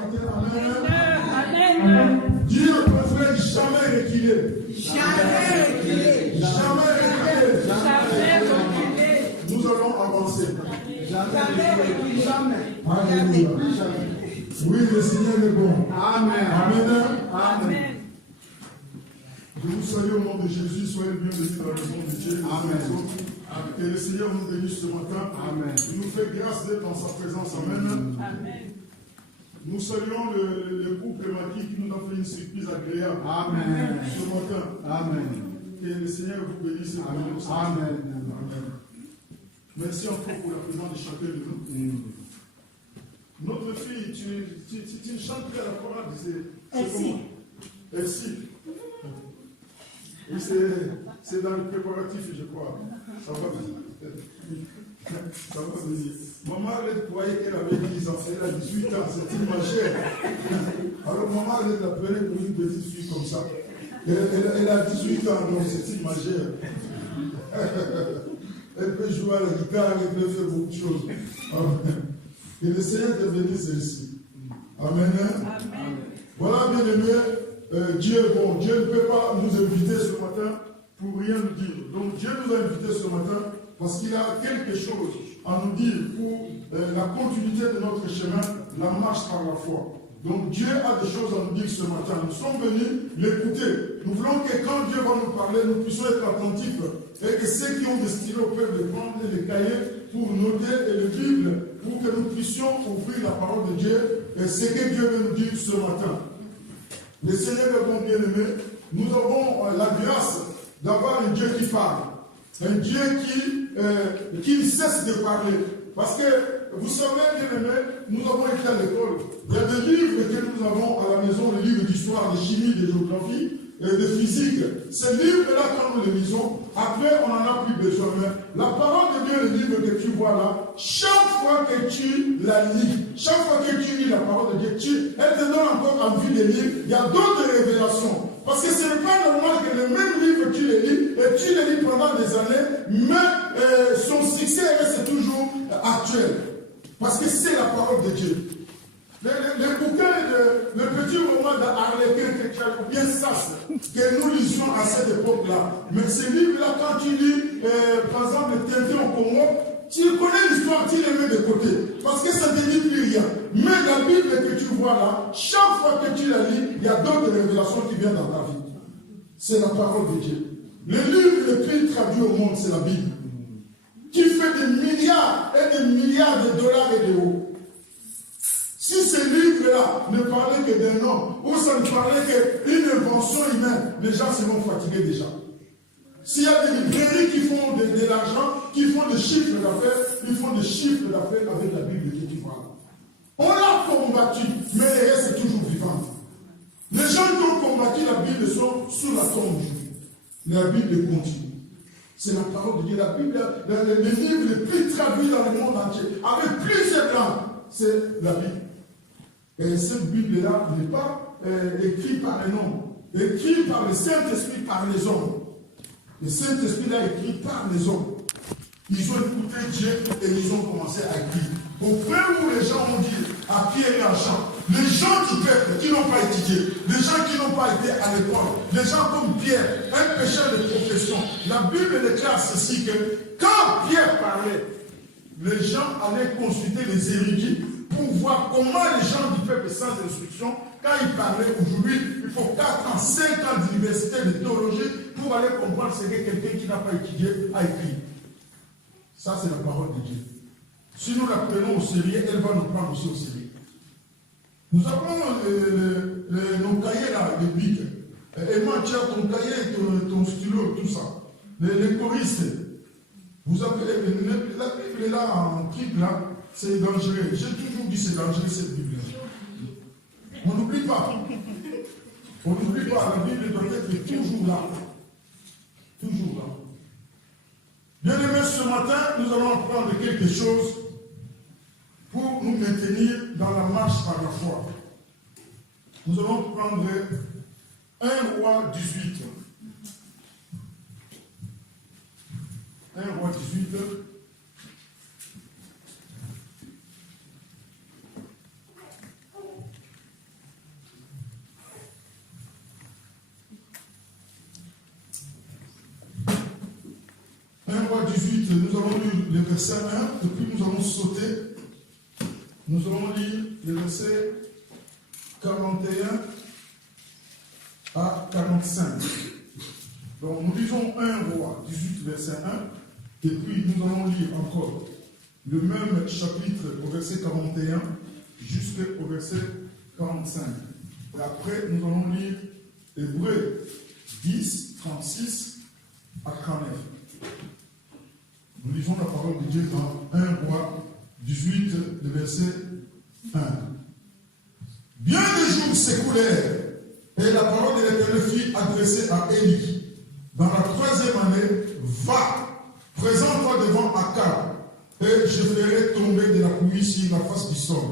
matin. Amen. Amen. Dis à ton frère, jamais reculer. Jamais reculer. Jamais reculer. Jamais reculer. Nous allons avancer. Jamais reculer. Jamais. Alléluia. Oui, le Seigneur est bon. Amen. Amen. Amen. Je vous salue au nom de Jésus. Soyez bienvenus dans la maison de Dieu. Amen. Que le Seigneur nous bénisse ce matin. Amen. Il nous fait grâce d'être dans sa présence. Amen. Amen. Nous saluons le couple Maki qui nous a fait une surprise agréable. Amen. Ce matin. Amen. Que le Seigneur vous bénisse. Amen. Amen. Amen. Merci encore pour la présence de chacun de nous. Notre fille, tu chantes à la chorale, c'est comment? Merci. Oui, c'est dans le préparatif, je crois. Ça va venir. Ça va venir. Maman, elle croyait qu'elle avait 10 ans, elle a 18 ans, c'est une majeure. Alors, maman, elle la prenait pour une petite fille comme ça. Elle a 18 ans, donc c'est une majeure. Elle peut jouer à la guitare, elle peut faire beaucoup de choses. Amen. Et le Seigneur te bénisse ici. Amen. Amen. Voilà, bien aimé, Dieu est bon. Dieu ne peut pas nous inviter ce matin pour rien nous dire. Donc Dieu nous a invités ce matin parce qu'il a quelque chose à nous dire pour la continuité de notre chemin, la marche par la foi. Donc Dieu a des choses à nous dire ce matin. Nous sommes venus l'écouter. Nous voulons que quand Dieu va nous parler, nous puissions être attentifs et que ceux qui ont des stylos peuvent les prendre et les cahiers pour noter et le Bible, pour que nous puissions ouvrir la parole de Dieu et ce que Dieu veut nous dire ce matin. Le Seigneur est bon, bien-aimé. Nous avons la grâce d'avoir un Dieu qui parle. Un Dieu qui ne cesse de parler. Parce que, vous savez, bien-aimé, nous avons été à l'école. Il y a des livres que nous avons à la maison, les livres d'histoire, de chimie, de géographie, de physique. Ces livres-là, quand nous les lisons, après, on n'en a plus besoin. Mais la parole de Dieu, le livre que tu vois là, chaque fois que tu la lis, chaque fois que tu lis la parole de Dieu, elle te donne encore envie de lire. Il y a d'autres révélations. Parce que ce n'est pas normal que le même livre tu le lis, et tu le lis pendant des années, mais son succès reste toujours actuel. Parce que c'est la parole de Dieu. Le bouquin, le petit roman d'Arlequin que tu as, ou bien Sas, que nous lisions à cette époque-là. Mais ce livre-là, quand tu lis, par exemple, le Tintin au Congo, tu connais l'histoire, tu les mets de côté. Parce que ça ne te dit plus rien. Mais la Bible que tu vois là, chaque fois que tu la lis, il y a d'autres révélations qui viennent dans ta vie. C'est la parole de Dieu. Le livre le plus traduit au monde, c'est la Bible. Qui fait des milliards et des milliards de dollars et d'euros. Si ce livre-là ne parlait que d'un homme, ou ça ne parlait qu'une invention humaine, les gens seront fatigués déjà. S'il y a des librairies qui font de l'argent, qui font des chiffres d'affaires, ils font des chiffres d'affaires avec la Bible qui parle. On l'a combattu, mais elle reste toujours vivante. Les gens qui ont combattu la Bible sont sous la tombe. La Bible continue. C'est la parole de Dieu. La Bible, le livre le plus traduit dans le monde entier, avec plusieurs langues, c'est la Bible. Et cette Bible-là n'est pas écrite par un homme, écrite par le Saint-Esprit, par les hommes. Le Saint-Esprit l'a écrit par les hommes. Ils ont écouté Dieu et ils ont commencé à écrire. Au point où les gens ont dit à Pierre et à Jean, les gens du peuple qui n'ont pas étudié, les gens qui n'ont pas été à l'école, les gens comme Pierre, un pécheur de profession, la Bible déclare ceci que quand Pierre parlait, les gens allaient consulter les érudits pour voir comment les gens du peuple sans instruction, quand ils parlaient aujourd'hui, il faut 4 ans, 5 ans d'université de théologie pour aller comprendre ce que quelqu'un qui n'a pas étudié a écrit. Ça, c'est la parole de Dieu. Si nous la prenons au sérieux, elle va nous prendre aussi au sérieux. Nous avons nos cahiers là, les bics. Et moi, tu as ton cahier, ton stylo, tout ça. Les choristes. Vous avez la Bible est là en triple là. C'est dangereux. J'ai toujours dit c'est dangereux cette Bible. On n'oublie pas. On n'oublie pas. La Bible doit être toujours là. Toujours là. Bien aimés, ce matin, nous allons apprendre quelque chose pour nous maintenir dans la marche par la foi. Nous allons prendre 1 Roi 18. 1 Roi 18. suite, nous allons lire le verset 1, et puis nous allons sauter. Nous allons lire le verset 41 à 45. Donc nous lisons 1 Roi 18, verset 1, et puis nous allons lire encore le même chapitre au verset 41 jusqu'au verset 45. Et après, nous allons lire Hébreux 10, 36 à 39. Nous lisons la parole de Dieu dans 1 Roi 18, le verset 1. Bien des jours s'écoulèrent, et la parole de l'Éternel fut adressée à Élie. Dans la 3e année, va, présente-toi devant Akab, et je ferai tomber de la pluie sur la face du sol.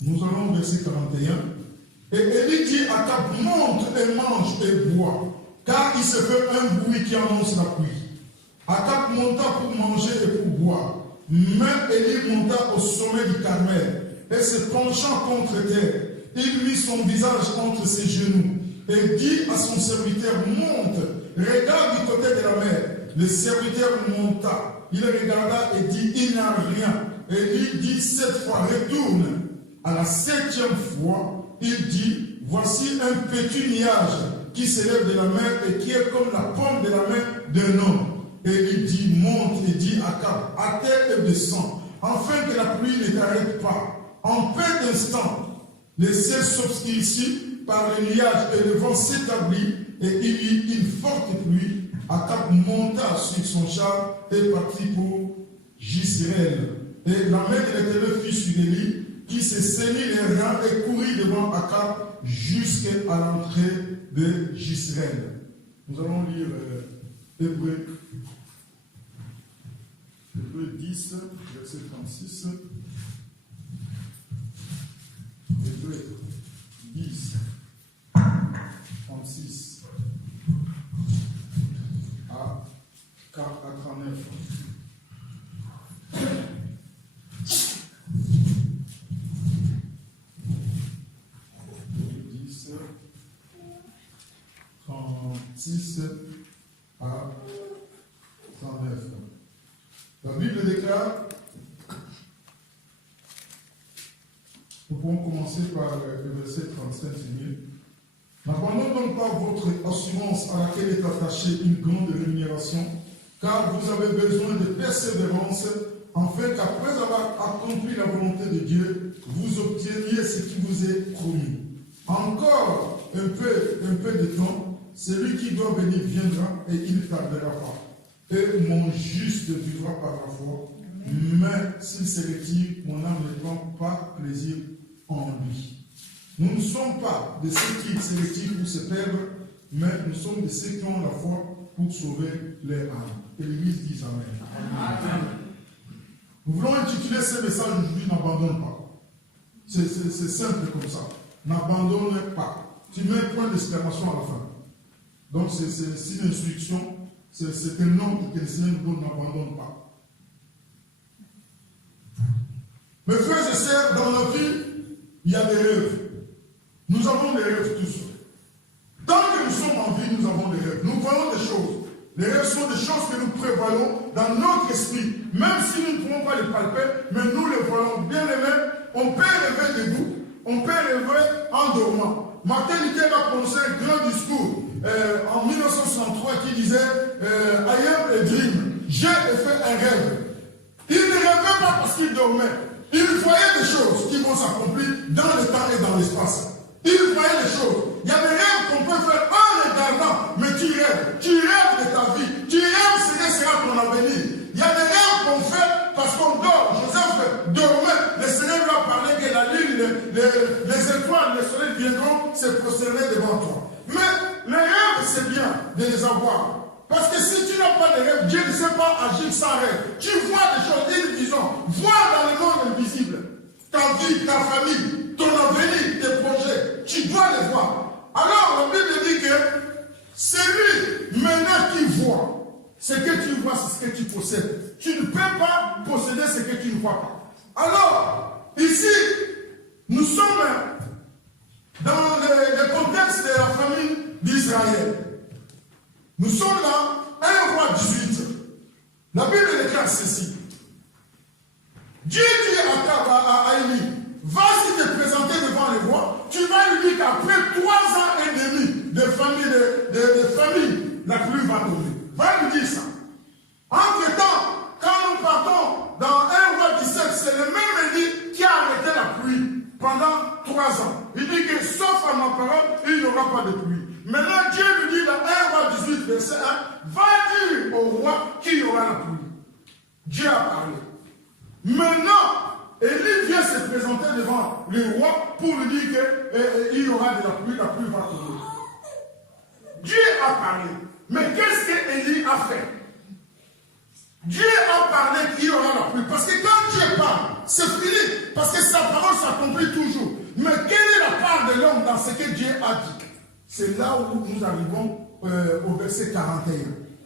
Nous allons au verset 41. Et Élie dit à Akab, monte et mange et bois, car il se fait un bruit qui annonce la pluie. Akab monta pour manger et pour boire. Mais Élie monta au sommet du Carmel, et se penchant contre terre, il mit son visage entre ses genoux, et dit à son serviteur, monte, regarde du côté de la mer. Le serviteur monta, il regarda et dit, il n'y a rien. Élie dit 7 fois, retourne. À la 7e fois, il dit, voici un petit nuage qui s'élève de la mer et qui est comme la paume de la main d'un homme. Et il dit, monte et dit à Akab, à terre et descend, afin que la pluie ne t'arrête pas. En peu d'instants, le ciel s'obscurcit par le nuage et le vent s'établit et il y eut une forte pluie. Akab monta sur son char et partit pour Jisraël. Et la main de l'Éternel fut sur Élie, qui se saignit les reins et courut devant Akab jusqu'à l'entrée de Jisraël. Nous allons lire Hébreux 10, verset 36. Hébreux 10, 36 à 39. À 39. La Bible déclare, nous pouvons commencer par le verset 37. N'abandonnez donc pas votre assurance à laquelle est attachée une grande rémunération, car vous avez besoin de persévérance, afin qu'après avoir accompli la volonté de Dieu, vous obteniez ce qui vous est promis. Encore un peu de temps, celui qui doit venir viendra et il ne tardera pas. Et mon juste vivra par la foi. Mais s'il se retire, mon âme ne prend pas plaisir en lui. Nous ne sommes pas de ceux qui se retirent pour se perdre, mais nous sommes de ceux qui ont la foi pour sauver leur âme. Et l'Église dit Amen. Amen. Nous voulons intituler ce message aujourd'hui, n'abandonne pas. C'est simple comme ça. N'abandonne pas. Tu mets un point d'exclamation à la fin. Donc c'est une instruction, c'est un nom que le Seigneur nous donne, n'abandonne pas. Mes frères et sœurs, dans la vie, il y a des rêves. Nous avons des rêves tous. Tant que nous sommes en vie, nous avons des rêves. Nous voyons des choses. Les rêves sont des choses que nous prévoyons dans notre esprit. Même si nous ne pouvons pas les palper, mais nous les voyons. Bien aimés, on peut rêver debout, on peut rêver en dormant. Martin Luther a prononcé un grand discours en 1963 qui disait I am a dream. J'ai fait un rêve. Il ne rêvait pas parce qu'il dormait. Il voyait des choses qui vont s'accomplir dans le temps et dans l'espace. Il voyait des choses. Il y a des rêves qu'on peut faire en regardant, mais tu rêves. Tu rêves de ta vie. Tu rêves ce que sera ton avenir. Il y a des rêves qu'on fait parce qu'on dort. Joseph dormait. Le Seigneur lui a parlé que la lune, les étoiles, le soleil viendront se prosterner devant toi. Mais les rêves, c'est bien de les avoir. Parce que si tu n'as pas de rêve, Dieu ne sait pas agir sans rêve. Tu vois des choses, une vision. Vois dans le monde invisible. Ta vie, ta famille, ton avenir, tes projets. Tu dois les voir. Alors, la Bible dit que celui maintenant qui voit, ce que tu vois, c'est ce que tu possèdes. Tu ne peux pas posséder ce que tu ne vois pas. Alors, ici, nous sommes dans le contexte de la famille d'Israël. Nous sommes dans 1 roi 18. La Bible déclare ceci. Dieu dit à Élie, vas-y te présenter devant les rois, tu vas lui dire qu'après 3 ans et demi de famille, la pluie va tomber. Va lui dire ça. Entre-temps, quand nous partons dans 1 roi 17, c'est le même Élie qui a arrêté la pluie pendant 3 ans. Il dit que sauf à ma parole, il n'y aura pas de pluie. Maintenant, Dieu lui dit dans 1 roi 18, verset 1, va dire au roi qu'il y aura la pluie. Dieu a parlé. Maintenant, Élie vient se présenter devant le roi pour lui dire qu'il y aura de la pluie va tomber. Dieu a parlé. Mais qu'est-ce que Élie a fait? Dieu a parlé qu'il y aura la pluie. Parce que quand Dieu parle, c'est fini. Parce que sa parole s'accomplit toujours. Mais quelle est la part de l'homme dans ce que Dieu a dit? C'est là où nous arrivons au verset 41.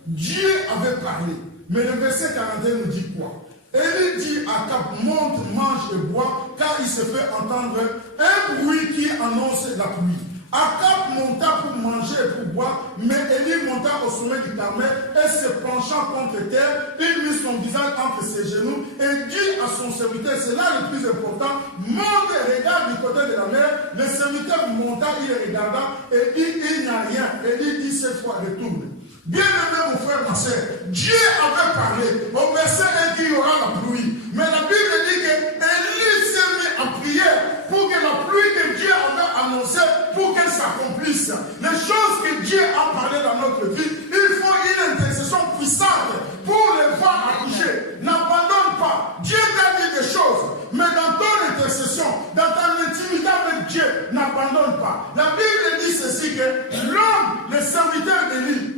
Dieu avait parlé. Mais le verset 41 nous dit quoi? Élie dit à Akab, monte, mange et bois, car il se fait entendre un bruit qui annonce la pluie. Akab monta pour manger et pour boire, mais Élie monta au sommet du Carmel et se penchant contre terre, il mit son visage entre ses genoux et dit à son serviteur, c'est là le plus important, monte et regarde du côté de la mer. Le serviteur monta, il regarda et dit, il n'y a rien. Élie dit cette fois, retourne. Bien-aimé mon frère, ma soeur, Dieu avait parlé au verset 1 qu'il y aura la pluie. Mais la Bible dit qu'Élie s'est mis en prière pour que la pluie que Dieu avait annoncée, pour qu'elle s'accomplisse. Les choses que Dieu a parlé dans notre vie, il faut une intercession puissante pour les voir accoucher. N'abandonne pas. Dieu t'a dit des choses, mais dans ton intercession, dans ta intimité avec Dieu, n'abandonne pas. La Bible dit ceci que l'homme, le serviteur d'Élie,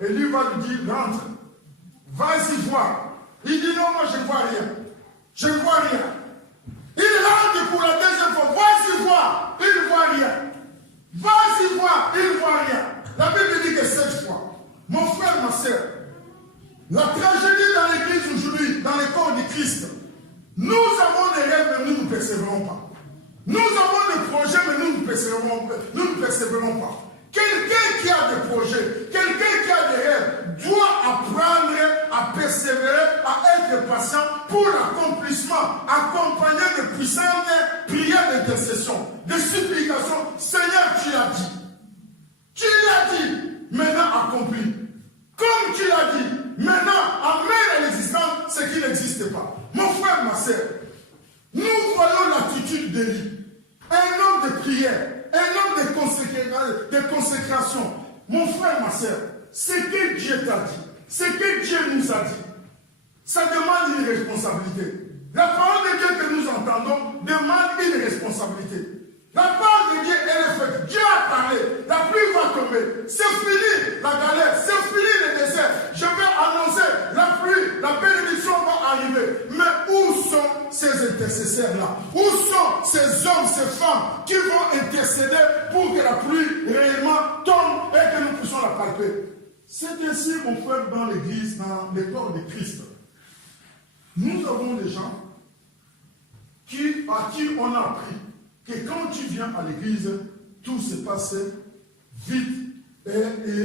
Élie va lui dire, rentre, vas-y voir. Il dit, non, moi je ne vois rien. Je ne vois rien. Il rentre pour la deuxième fois, vas-y voir. Il ne voit rien. Vas-y voir, il ne voit rien. La Bible dit que cette fois, mon frère, ma soeur, la tragédie dans l'église aujourd'hui, dans le corps du Christ, nous avons des rêves, mais nous ne persévérons pas. Nous avons des projets, mais nous ne persévérons pas. Quelqu'un qui a des projets, quelqu'un qui a des rêves, doit apprendre à persévérer, à être patient pour l'accomplissement, accompagné de puissantes prières d'intercession, de supplication. Seigneur, tu l'as dit. Tu l'as dit, maintenant accomplis. Comme tu l'as dit, maintenant amène à l'existence ce qui n'existe pas. Mon frère, ma soeur, nous voyons l'attitude d'Élie, un homme de prière, un homme de consécration. Mon frère, ma soeur, ce que Dieu t'a dit, ce que Dieu nous a dit, ça demande une responsabilité. La parole de Dieu que nous entendons demande une responsabilité. La parole de Dieu, elle est faite. Dieu a parlé. La pluie va tomber. C'est fini la galère. C'est fini le désert. Je vais annoncer la pluie. La bénédiction va arriver. Mais où sont ces intercesseurs-là? Où sont ces hommes, ces femmes qui vont intercéder pour que la pluie réellement tombe et que nous puissions la palper? C'est ainsi, mon frère, dans l'église, dans le corps de Christ. Nous avons des gens à qui on a appris que quand tu viens à l'église, tout se passe vite et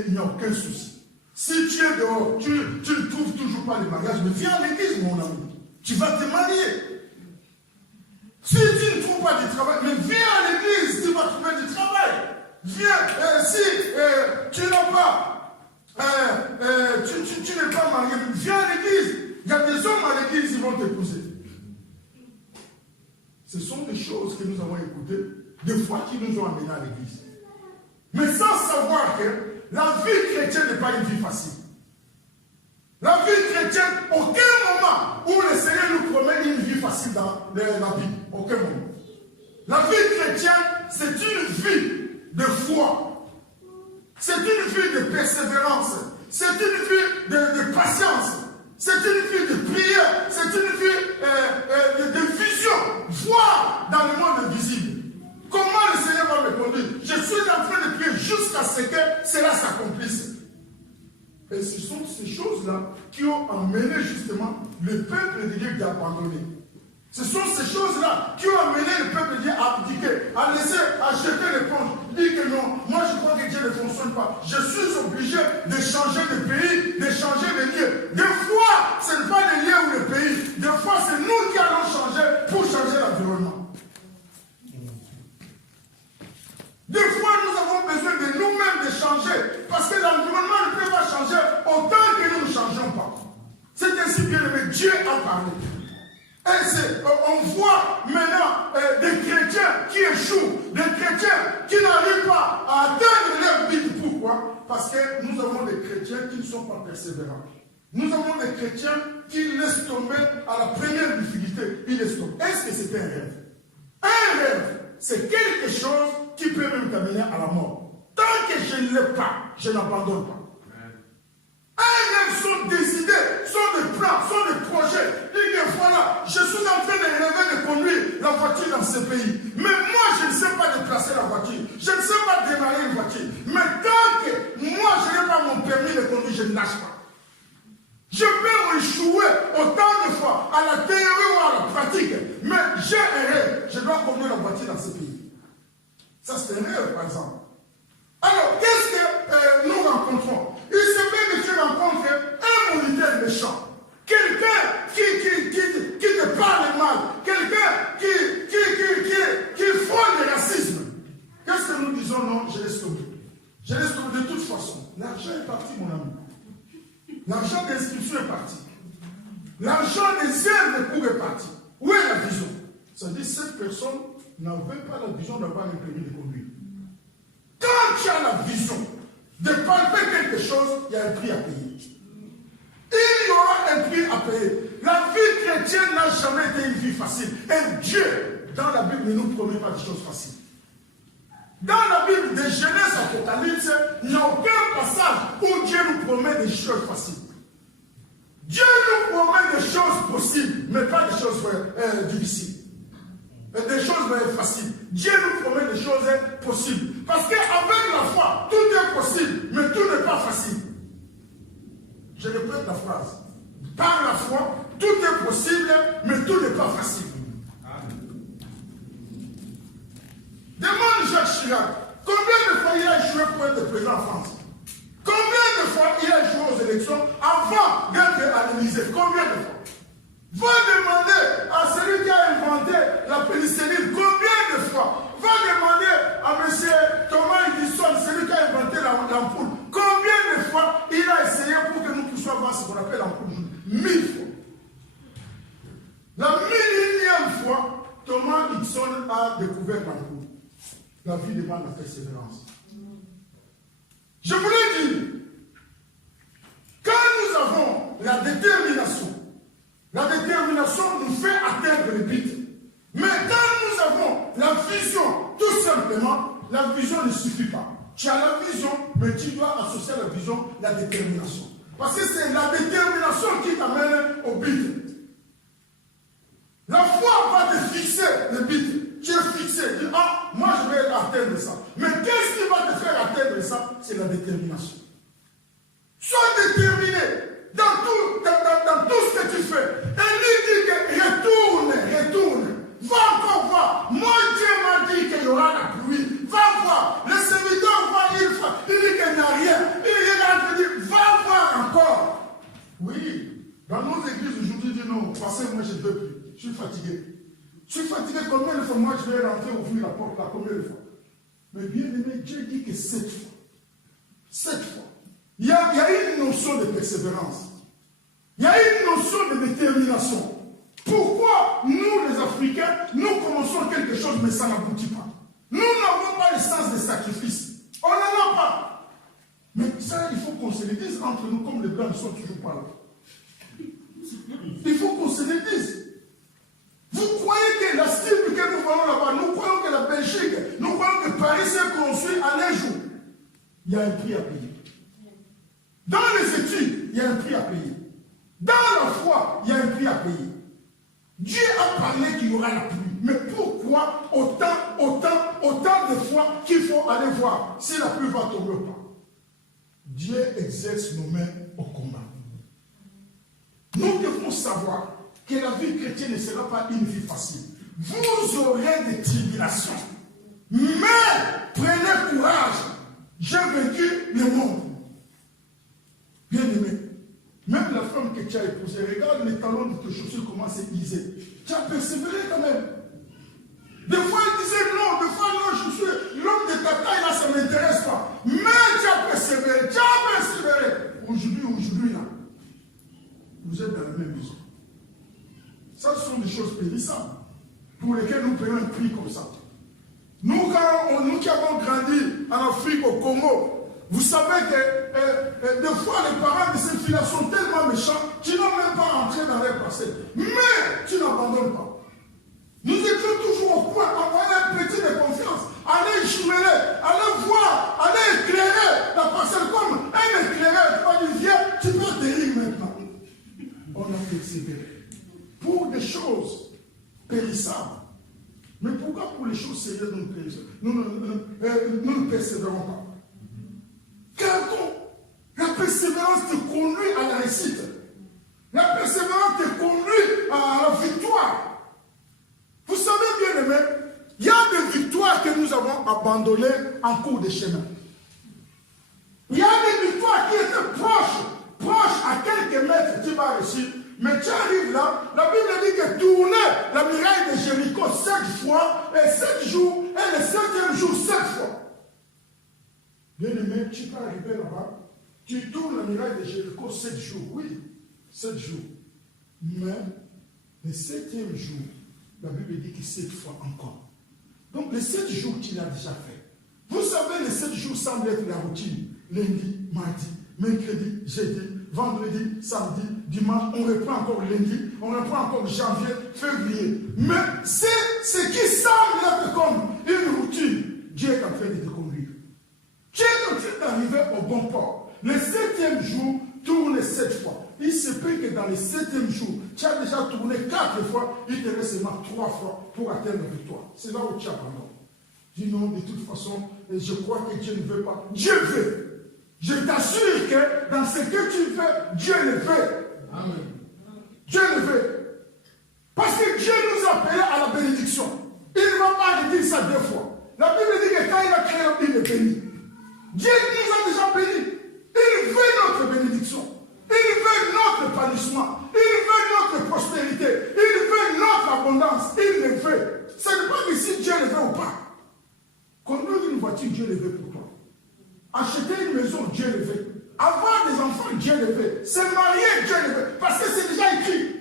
il n'y a aucun souci. Si tu es dehors, tu ne trouves toujours pas le mariage, mais viens à l'église, mon ami. Tu vas te marier. Si tu ne trouves pas de travail, mais viens à l'église, tu vas trouver du travail. Viens, si tu n'as pas, tu n'es pas marié, viens à l'église. Il y a des hommes à l'église, ils vont t'épouser. Ce sont des choses que nous avons écoutées, des fois qui nous ont amenés à l'église. Mais sans savoir que la vie chrétienne n'est pas une vie facile. La vie chrétienne, aucun moment où le Seigneur nous promet une vie facile dans la Bible. Aucun moment. La vie chrétienne, c'est une vie de foi. C'est une vie de persévérance. C'est une vie de patience. C'est une vie de prière. C'est une vie de vision. Voir dans le monde invisible. Comment le Seigneur va me conduire? Je suis en train de prier jusqu'à ce que cela s'accomplisse. Et ce sont ces choses-là qui ont amené justement le peuple de Dieu à abandonner. Ce sont ces choses-là qui ont amené le peuple de Dieu à abdiquer, à laisser, à jeter l'éponge. dit que non, moi je crois que Dieu ne fonctionne pas. Je suis obligé de changer de pays, de changer de lieu. Des fois, ce n'est pas le lieu ou le pays. Des fois, c'est nous qui allons changer pour changer l'environnement. Des fois, nous avons besoin de nous-mêmes de changer. Parce que l'environnement ne peut pas changer autant que nous ne changeons pas. C'est ainsi que Dieu a parlé. Et on voit maintenant des chrétiens qui échouent, des chrétiens qui n'arrivent pas à atteindre leur but. Pourquoi? Parce que nous avons des chrétiens qui ne sont pas persévérants. Nous avons des chrétiens qui laissent tomber à la première difficulté. Ils laissent tomber. Est-ce que c'est un rêve? Un rêve, c'est quelque chose qui peut même t'amener à la mort. Tant que je ne l'ai pas, je n'abandonne pas. Un rêve sont des idées, sont des plans, sont des projets. Et que voilà, je suis en train de rêver de conduire la voiture dans ce pays. Mais moi, je ne sais pas déplacer la voiture. Je ne sais pas démarrer une voiture. Mais tant que moi, je n'ai pas mon permis de conduire, je ne lâche pas. Je peux échouer autant de fois à la théorie ou à la pratique. Mais j'ai un rêve. Je dois conduire la voiture dans ce pays. Ça, c'est un rêve, par exemple. Alors, qu'est-ce que nous rencontrons? Il se fait que tu rencontres un moniteur méchant. Quelqu'un qui te parle mal. Quelqu'un qui frôle le racisme. Qu'est-ce que nous disons? Non, je laisse tomber. Je laisse tomber de toute façon. L'argent est parti, mon ami. L'argent d'inscription est parti. L'argent des aides de cours est parti. Où est la vision? Ça dit que cette personne n'avait pas la vision d'avoir un permis de conduire. Quand tu as la vision de palper quelque chose, il y a un prix à payer. Il y aura un prix à payer. La vie chrétienne n'a jamais été une vie facile. Et Dieu, dans la Bible, ne nous promet pas des choses faciles. Dans la Bible de Genèse à Apocalypse, il n'y a aucun passage où Dieu nous promet des choses faciles. Dieu nous promet des choses possibles, mais pas des choses difficiles. Des choses faciles. Dieu nous promet des choses possibles. Parce qu'avec la foi, tout est possible, mais tout n'est pas facile. Je répète la phrase. Par la foi, tout est possible, mais tout n'est pas facile. Demande Jacques Chirac, combien de fois il a échoué pour être président en France? Combien de fois il a échoué aux élections avant d'être à l'Élysée? Combien de fois? Va demander à celui qui a inventé la pénicilline, combien de fois? Va demander à M. Thomas Edison, celui qui a inventé l'ampoule, combien de fois il a essayé pour que nous puissions avoir ce qu'on appelle l'ampoule jaune? 1000 fois. La 1000e fois, Thomas Edison a découvert l'ampoule. La vie demande la persévérance. Je voulais dire, quand nous avons la détermination nous fait atteindre le but. Mais quand nous avons la vision, tout simplement, la vision ne suffit pas. Tu as la vision, mais tu dois associer à la vision la détermination. Parce que c'est la détermination qui t'amène au but. La foi va te fixer le but. Tu es fixé. Tu dis, ah, moi je vais atteindre ça. Mais qu'est-ce qui va te faire atteindre ça? C'est la détermination. Sois déterminé dans tout ce que tu fais. Et lui dit que retourne. Va encore voir. Moi Dieu m'a dit qu'il y aura la pluie. Va voir. Le serviteur voit, il dit qu'il n'y a rien. Il regarde et dit, va voir encore. Oui, dans nos églises aujourd'hui, dit non, passez-moi, je ne veux plus. Je suis fatigué. Je suis fatigué, combien de fois moi je vais rentrer ouvrir la porte là, combien de fois? Mais bien aimé, Dieu dit que 7 fois. 7 fois. Il y a une notion de persévérance. Il y a une notion de détermination. Pourquoi nous, les Africains, nous commençons quelque chose, mais ça n'aboutit pas? Nous n'avons pas le sens des sacrifices. On n'en a pas. Mais ça, il faut qu'on se le dise entre nous, comme les Blancs ne sont toujours pas là. Il faut qu'on se le dise. Vous croyez que la cible que nous voyons là-bas, nous croyons que la Belgique, nous croyons que Paris s'est construit en un jour. Il y a un prix à payer. Dans les études, il y a un prix à payer. Dans la foi, il y a un prix à payer. Dieu a parlé qu'il y aura la pluie. Mais pourquoi autant de fois qu'il faut aller voir si la pluie va tomber ou pas? Dieu exerce nos mains au combat. Nous devons savoir que la vie chrétienne ne sera pas une vie facile. Vous aurez des tribulations. Mais prenez courage. J'ai vaincu le monde. Bien aimé. Même la femme que tu as épousée, regarde les talons de tes chaussures, comment c'est usé. Tu as persévéré quand même. Des fois, elle disait non, des fois, non, je suis l'homme de ta taille, là, ça ne m'intéresse pas. Mais tu as persévéré, tu as persévéré. Aujourd'hui, là, vous êtes dans la même maison. Ça, ce sont des choses périssables pour lesquelles nous payons un prix comme ça. Nous, nous qui avons grandi en Afrique, au Congo, vous savez que des fois, les parents de ces filles-là sont tellement méchants, tu n'as même pas rentré dans leur passé. Mais tu n'abandonnes pas. Nous étions toujours au point, envoyer un petit de confiance, aller jumeler, aller voir, aller éclairer la parcelle comme un éclaireur. Tu vas dire, viens, tu peux atterrir maintenant. On a persévéré. Pour des choses périssables. Mais pourquoi pour les choses sérieuses nous ne persévérons pas? Car la persévérance te conduit à la réussite. La persévérance te conduit à la victoire. Vous savez bien aimé, il y a des victoires que nous avons abandonnées en cours de chemin. Il y a des victoires qui étaient proches à quelques mètres, tu vas réussir. Mais tu arrives là, la Bible dit que tourner la muraille de Jéricho 7 fois, et 7 jours, et le 7e jour 7 fois. Bien aimé, tu peux arriver là-bas, tu tournes la muraille de Jéricho 7 jours, oui, 7 jours. Mais le 7e jour, la Bible dit que 7 fois encore. Donc les 7 jours qu'il a déjà fait. Vous savez, les 7 jours semblent être la routine. Lundi, mardi, mercredi, jeudi, vendredi, samedi, dimanche, on reprend encore lundi, on reprend encore janvier, février. Mais c'est ce qui semble être comme une routine. Dieu est en train de te conduire. Tu es en train d'arriver au bon port. Le 7e jour, tourne 7 fois. Il se peut que dans le 7e jour, tu as déjà tourné 4 fois, il te reste seulement 3 fois pour atteindre la victoire. C'est là où tu abandonnes. Dis non, de toute façon, je crois que Dieu ne veut pas. Dieu veut. Je t'assure que dans ce que tu fais, Dieu le veut. Amen. Dieu le veut. Parce que Dieu nous a appelés à la bénédiction. Il ne va pas dire ça 2 fois. La Bible dit que quand il a créé l'homme, il est béni. Dieu nous a déjà bénis. Il veut notre bénédiction. Il veut notre épanouissement. Il veut notre prospérité. Il veut notre abondance. Il le veut. Ce n'est pas que si Dieu le veut ou pas. Conduire une voiture, Dieu le veut pour toi. Acheter une maison, Dieu le veut. Avoir des enfants, Dieu le veut. Se marier, Dieu le veut. Parce que c'est déjà écrit.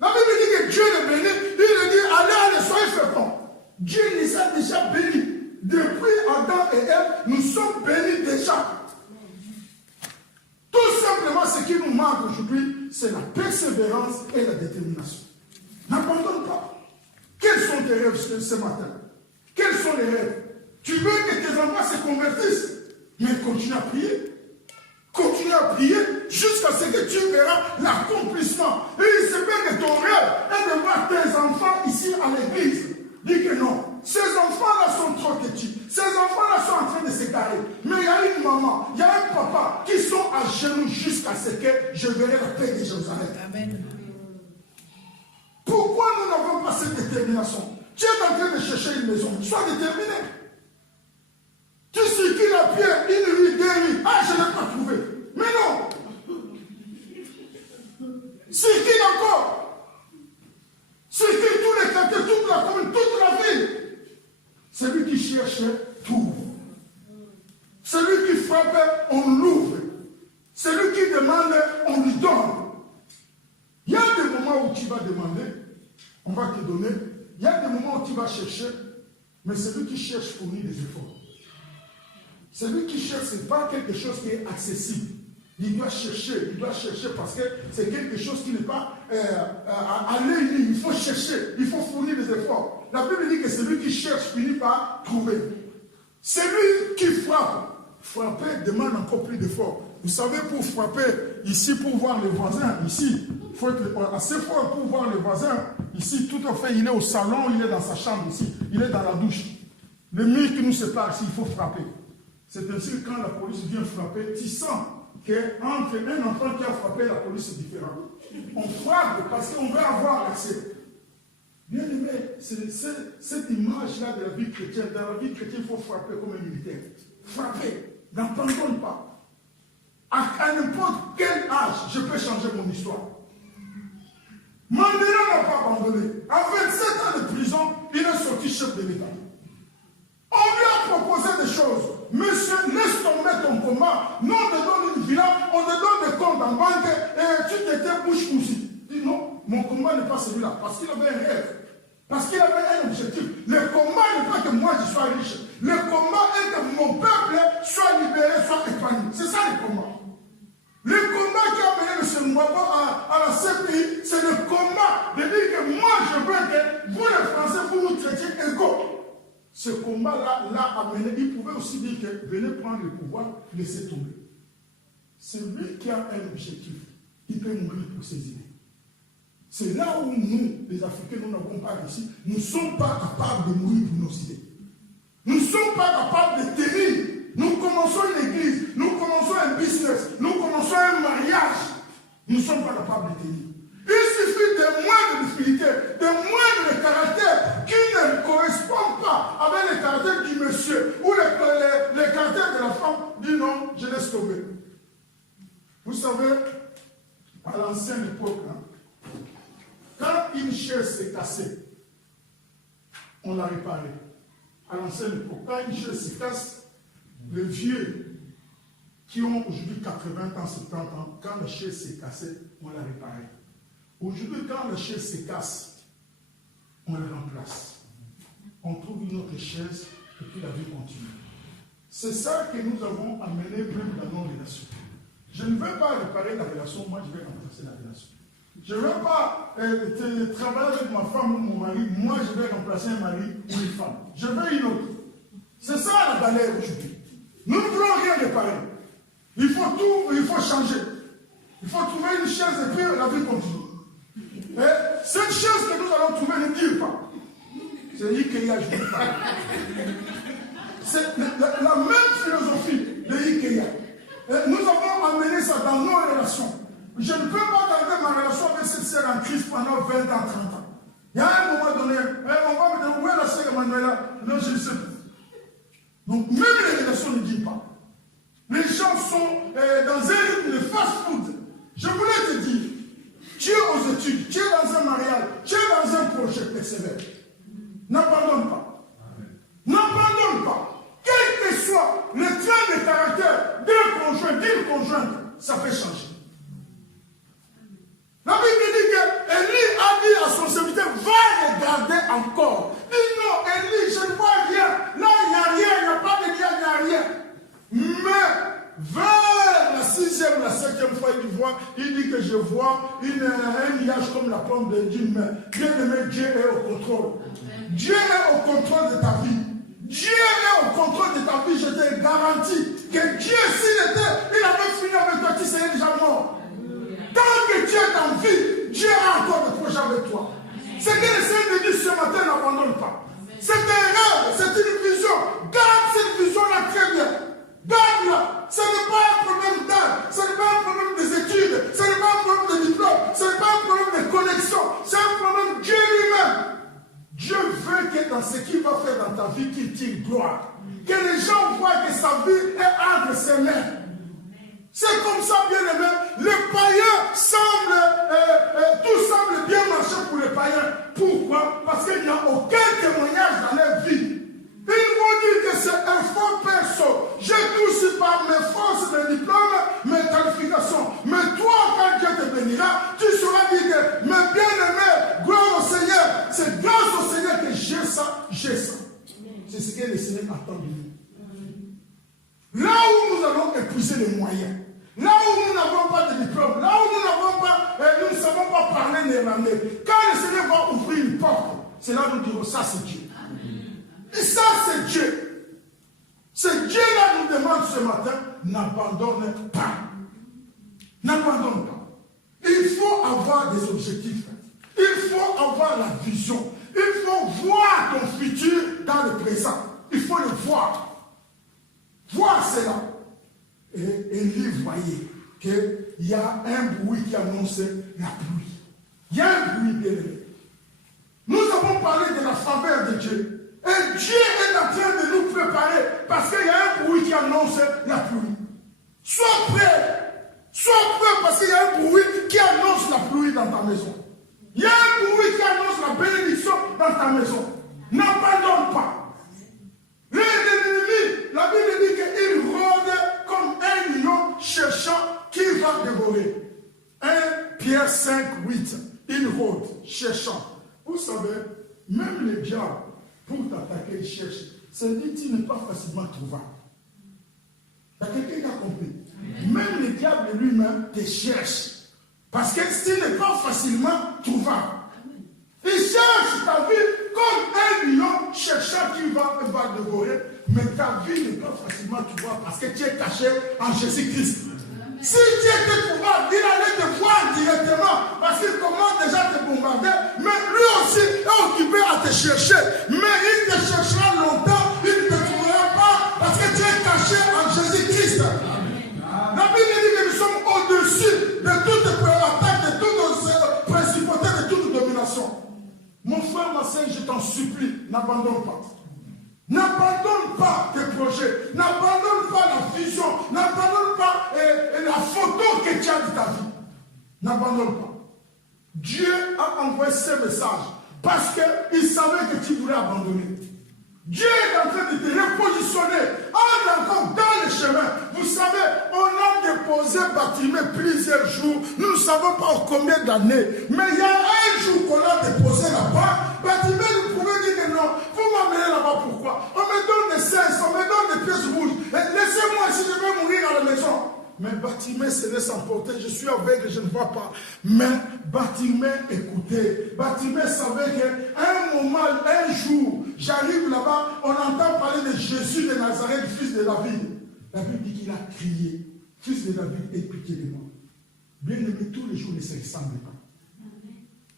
La Bible dit que Dieu le bénit. Il le dit, allez, soyez féconds. Dieu les a déjà bénis. Depuis Adam et Ève, nous sommes bénis déjà. Tout simplement, ce qui nous manque aujourd'hui, c'est la persévérance et la détermination. N'abandonne pas. Quels sont tes rêves ce matin? Quels sont les rêves? Tu veux que tes enfants se convertissent, mais continue à prier. Continue à prier jusqu'à ce que tu verras l'accomplissement. Et il se peut que ton rêve est de voir tes enfants ici à l'église. Dis que non. Ces enfants-là sont trop petits. Ces enfants-là sont en train de se carrer. Mais il y a une maman, il y a un papa qui sont à genoux jusqu'à ce que je verrai la paix de Jérusalem. Amen. Pourquoi nous n'avons pas cette détermination? Tu es en train de chercher une maison. Sois déterminé. Tu circules à pied, une nuit, 2 nuits. Ah, je ne l'ai pas trouvé. Mais non. Circule encore. Circule tous les quartiers, toute la commune, toute la ville. Celui qui cherche, trouve. Celui qui frappe, on l'ouvre. Celui qui demande, on lui donne. Il y a des moments où tu vas demander, on va te donner. Il y a des moments où tu vas chercher, mais celui qui cherche fournit des efforts. Celui qui cherche, ce n'est pas quelque chose qui est accessible. Il doit chercher parce que c'est quelque chose qui n'est pas à l'œil nu. Il faut chercher, il faut fournir des efforts. La Bible dit que celui qui cherche finit par trouver. Celui qui frapper demande encore plus d'efforts. Vous savez, pour frapper ici, pour voir le voisin, ici, il faut être assez fort pour voir le voisin. Ici, tout à fait, il est au salon, il est dans sa chambre ici, il est dans la douche. Le mur qui nous sépare ici, il faut frapper. C'est ainsi que quand la police vient frapper, tu sens qu'entre un enfant qui a frappé, la police est différente. On frappe parce qu'on veut avoir l'accès. Bien aimé, cette image-là de la vie chrétienne. Dans la vie chrétienne, il faut frapper comme un militaire. Frapper, n'abandonne pas. À n'importe quel âge, je peux changer mon histoire. Mandela n'a pas abandonné. À 27 ans de prison, il est sorti chef de l'État. On lui a proposé des choses. Monsieur, laisse tomber ton combat. Nous, on te donne une villa, on te donne des comptes en banque et tu t'étais bouche cousue. Il dit non, mon combat n'est pas celui-là. Parce qu'il avait un rêve. Parce qu'il avait un objectif. Le combat n'est pas que moi je sois riche. Le combat est que mon peuple soit libéré, soit épanoui. C'est ça le combat. Le combat qui a mené M. Mwabo à la CPI, c'est le combat de dire que moi je veux que vous les Français, vous nous traitiez égaux. Ce combat-là l'a amené, il pouvait aussi dire que venez prendre le pouvoir, laissez tomber. Celui qui a un objectif, il peut mourir pour ses idées. C'est là où nous, les Africains, nous n'avons pas réussi. Nous ne sommes pas capables de mourir pour nos idées. Nous ne sommes pas capables de tenir. Nous commençons une église, nous commençons un business, nous commençons un mariage. Nous ne sommes pas capables de tenir. Il suffit de moindres difficultés, de moindres caractères qui ne correspondent pas avec les caractères du monsieur ou les caractères de la femme. Dit non, je laisse tomber. Vous savez, à l'ancienne époque, quand une chaise s'est cassée, on la réparait. À l'ancienne époque, quand une chaise se casse, les vieux qui ont aujourd'hui 80 ans, 70 ans, quand la chaise s'est cassée, on la réparait. Aujourd'hui, quand la chaise se casse, on la remplace. On trouve une autre chaise et puis la vie continue. C'est ça que nous avons amené même dans nos relations. Je ne veux pas réparer la relation, moi je vais remplacer la relation. Je ne veux pas travailler avec ma femme ou mon mari, moi je vais remplacer un mari ou une femme. Je veux une autre. C'est ça la galère aujourd'hui. Nous ne voulons rien réparer. Il faut tout, il faut changer. Il faut trouver une chaise et puis la vie continue. Et cette chaise que nous allons trouver ne tire pas. C'est l'Ikea, je vous parle. C'est la même philosophie de l'Ikea. Nous avons amené ça dans nos relations. Je ne peux pas garder ma relation avec cette sœur en Christ pendant 20 ans, 30 ans. Il y a un moment donné, on va me dire, où est la sœur Emmanuela? Non, je ne sais plus. Donc, même les relations ne disent pas. Les gens sont dans un rythme de fast-food. Je voulais te dire, tu es aux études, tu es dans un mariage, tu es dans un projet persévère. N'abandonne pas. N'abandonne pas. Quel que soit le trait de caractère d'un conjoint, d'une conjointe, ça peut changer. La Bible dit que Élie a dit à son serviteur, va regarder encore. Dis non, Élie, je ne vois rien. Là, il n'y a rien, il n'y a pas de lien, il n'y a rien. Mais vers la 6e, la 7e fois, il dit que je vois un nuage comme la pomme d'une main. Bien aimé, Dieu est au contrôle. Dieu est au contrôle de ta vie. Dieu est au contrôle de ta vie, je te garantis que Dieu, il avait fini avec toi, tu serais déjà mort. Tant que tu es en vie, Dieu a encore des projets avec toi. Ce que le Seigneur dit ce matin, n'abandonne pas. C'est un rêve, c'est une vision. Garde cette vision-là très bien. Garde-la. Ce n'est pas un problème d'âge, ce n'est pas un problème des études, ce n'est pas un problème de diplôme, ce n'est pas un problème de connexion, c'est un problème de Dieu lui-même. Dieu veut que dans ce qu'il va faire dans ta vie, qu'il tire gloire. Que les gens voient que sa vie est entre ses mains. C'est comme ça, bien aimé. Les païens tout semble bien marcher pour les païens. Pourquoi? Parce qu'il n'y a aucun témoignage dans leur vie. Ils vont dire que c'est un faux perso. J'ai tout su par mes forces, mes diplômes, mes qualifications. Mais toi, quand Dieu te bénira, tu sauras dire que, mes bien-aimés, gloire au Seigneur. C'est grâce au Seigneur que j'ai ça, j'ai ça. C'est ce que le Seigneur attend de nous. Là où nous allons épuiser les moyens, là où nous n'avons pas de diplôme, là où nous ne savons pas parler néerlandais, quand le Seigneur va ouvrir une porte, c'est là où nous dirons, ça c'est Dieu. Et ça c'est Dieu. C'est Dieu-là nous demande ce matin, n'abandonne pas. N'abandonne pas. Il faut avoir des objectifs. Il faut avoir la vision. Il faut voir ton futur dans le présent. Il faut le voir. Voir cela. Et Élie voyait qu'il y a un bruit qui annonçait la pluie. Il y a un bruit bien élevé. Nous avons parlé de la projet. Et Dieu est en train de nous préparer parce qu'il y a un bruit qui annonce la pluie. Sois prêt parce qu'il y a un bruit qui annonce la pluie dans ta maison. Il y a un bruit qui annonce la bénédiction dans ta maison. N'abandonne pas. L'ennemi, la Bible dit qu'il rôde comme un lion cherchant qui va dévorer. 1 Pierre 5, 8. Il rôde, cherchant. Vous savez, même les diables, pour t'attaquer, ils cherchent. C'est-à-dire qu'il n'est pas facilement trouvable. Il y a quelqu'un qui a compris. Même le diable lui-même te cherche. Parce que s'il n'est pas facilement trouvable. Il cherche ta vie comme un lion cherchant qui va dévorer. Mais ta vie n'est pas facilement trouvable parce que tu es caché en Jésus-Christ. Si tu étais trouvable, il allait te voir directement parce qu'il commence déjà à te bombarder. Mais lui aussi est occupé à te chercher. Mais il te cherchera longtemps, il ne te trouvera pas parce que tu es caché en Jésus-Christ. La Bible dit que nous sommes au-dessus de toute attaque, de toute principauté, de toute domination. Mon frère, ma soeur, je t'en supplie, n'abandonne pas. N'abandonne pas tes projets, n'abandonne pas la vision, n'abandonne pas la photo que tu as de ta vie. N'abandonne pas. Dieu a envoyé ce message parce qu'il savait que tu voulais abandonner. Dieu est en train de te repositionner. Encore dans le chemin. Vous savez, on a déposé Bartimée plusieurs jours. Nous ne savons pas combien d'années. Mais il y a un jour qu'on a déposé là-bas. Bartimée nous pouvait dire que non. Vous m'amenez là-bas pourquoi? On me donne des cesses, on me donne des pièces rouges. Laissez-moi si je veux mourir à la maison. Mais Bartimée se laisse emporter. Je suis aveugle, je ne vois pas. Mais Bartimée écoutait. Bartimée savait qu'à un moment, un jour, j'arrive là-bas, on entend parler de Jésus de Nazareth, fils de David. La Bible dit qu'il a crié, fils de David, aie pitié de moi. Bien aimé, tous les jours ne se ressemblent pas.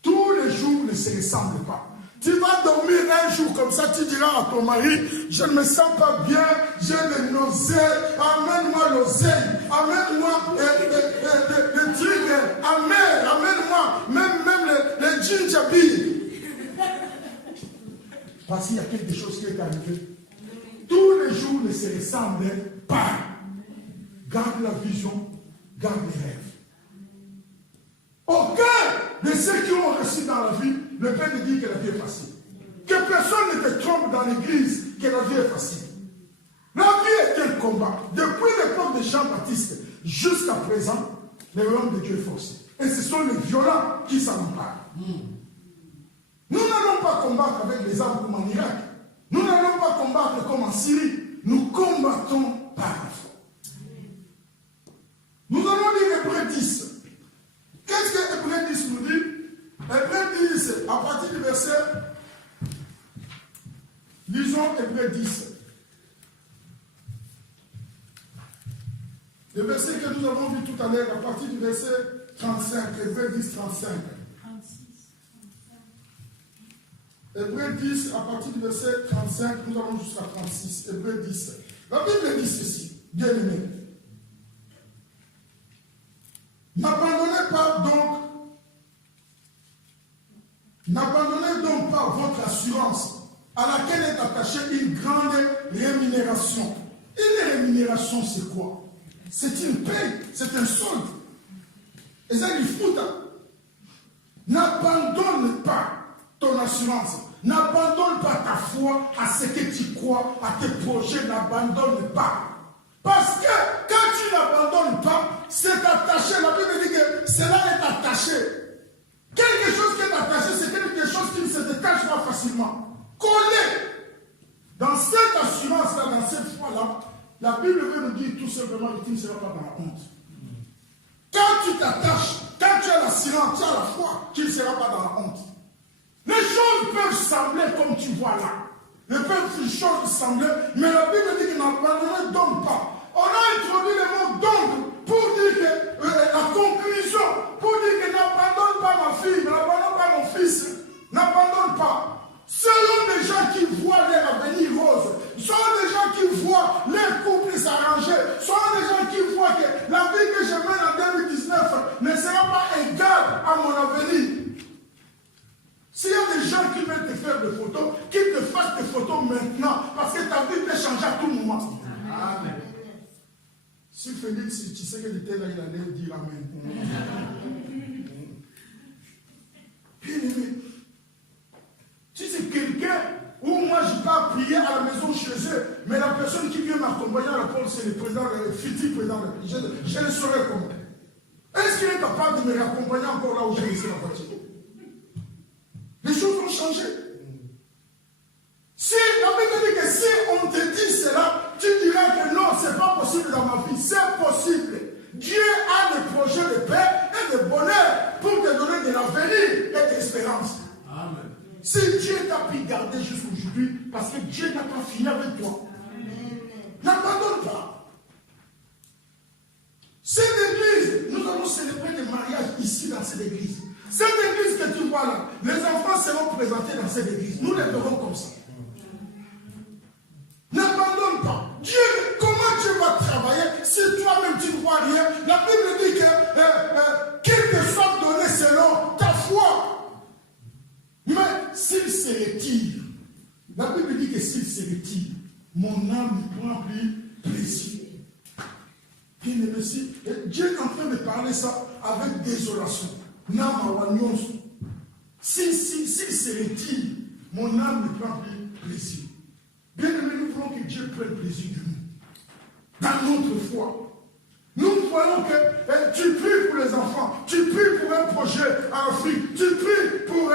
Tous les jours ne se ressemblent pas. Tu vas dormir un jour comme ça, tu diras à ton mari, je ne me sens pas bien, j'ai des nausées, amène-moi l'oseille, amène-moi des trucs amers, amène-moi même les gingerbeer. Parce qu'il y a quelque chose qui est arrivé. Tous les jours ne se ressemblent pas. Garde la vision, garde les rêves. Aucun de ceux qui ont réussi dans la vie ne peut te dire que la vie est facile. Que personne ne te trompe dans l'église que la vie est facile. La vie est un combat. Depuis l'époque de Jean-Baptiste jusqu'à présent, le royaume de Dieu est forcé. Et ce sont les violents qui s'en emparent. Nous n'allons pas combattre avec les armes comme en Irak. Nous n'allons pas combattre comme en Syrie. Nous combattons par la foi. Nous allons lire Hébreux 10. Qu'est-ce que Hébreux 10 nous dit? Hébreux 10, à partir du verset, lisons Hébreux 10. Le verset que nous avons vu tout à l'heure, à partir du verset 35, Hébreux 10, 35. Hébreux 10, à partir du verset 35, nous allons jusqu'à 36. Hébreux 10. La Bible dit ceci, bien aimé. N'abandonnez donc pas votre assurance à laquelle est attachée une grande rémunération. Une rémunération, c'est quoi? C'est une paie, c'est un solde. Et ça, il faut. N'abandonne pas ton assurance. N'abandonne pas ta foi à ce que tu crois, à tes projets. N'abandonne pas. Parce que quand tu n'abandonnes pas, c'est attaché. La Bible dit que cela est attaché. Quelque chose qui est attaché, c'est quelque chose qui ne se détache pas facilement. Collé. Dans cette assurance-là, dans cette foi-là, la Bible veut nous dire tout simplement que tu ne seras pas dans la honte. Quand tu t'attaches, quand tu as l'assurance, tu as la foi, tu ne seras pas dans la honte. Les choses peuvent sembler comme tu vois là. Les choses sembler, mais la Bible dit que n'abandonnez donc pas. On a introduit le mot donc pour dire que la conclusion, pour dire que n'abandonne pas ma fille, n'abandonne pas mon fils, n'abandonne pas. Selon des gens qui voient leur avenir rose, selon des gens qui voient les couples s'arranger, selon des gens qui voient que la vie que je mène en 2019 ne sera pas égale à mon avenir. S'il y a des gens qui veulent te faire des photos, qui te fassent photographe des photos maintenant parce que ta vie peut changer à tout moment. Amen. Si Félix, tu sais qu'il était là, il allait dire Amen. Bien aimé, si c'est quelqu'un où moi je pars prier à la maison chez eux, mais la personne qui vient m'accompagner à la porte, c'est le président, le futur président de la pays, je le saurais comment. Est-ce qu'il est capable de me raccompagner encore là où j'ai laissé la voiture? Les choses ont changé. Si la Bible dit que si on te dit cela, tu dirais que non, ce n'est pas possible dans ma vie. C'est possible. Dieu a des projets de paix et de bonheur pour te donner de l'avenir et de l'espérance. Amen. Si Dieu t'a pu garder jusqu'aujourd'hui, parce que Dieu n'a pas fini avec toi, n'abandonne pas. Cette église, nous allons célébrer des mariages ici dans cette église. Cette église que tu vois là, les enfants seront présentés dans cette église. Nous les verrons comme ça. N'abandonne pas. Dieu, comment Dieu va travailler si toi-même tu ne vois rien? La Bible dit que qu'il te soit donné selon ta foi. Mais s'il se retire, la Bible dit que s'il se retire, mon âme ne prend plus plaisir. Bien aimé, Dieu est en train de parler ça avec désolation. S'il se retire, mon âme ne prend plus plaisir. Bien aimé, nous voulons que Dieu prenne plaisir de nous. Dans notre foi. Nous voyons que tu pries pour les enfants, tu pries pour un projet en Afrique, tu pries pour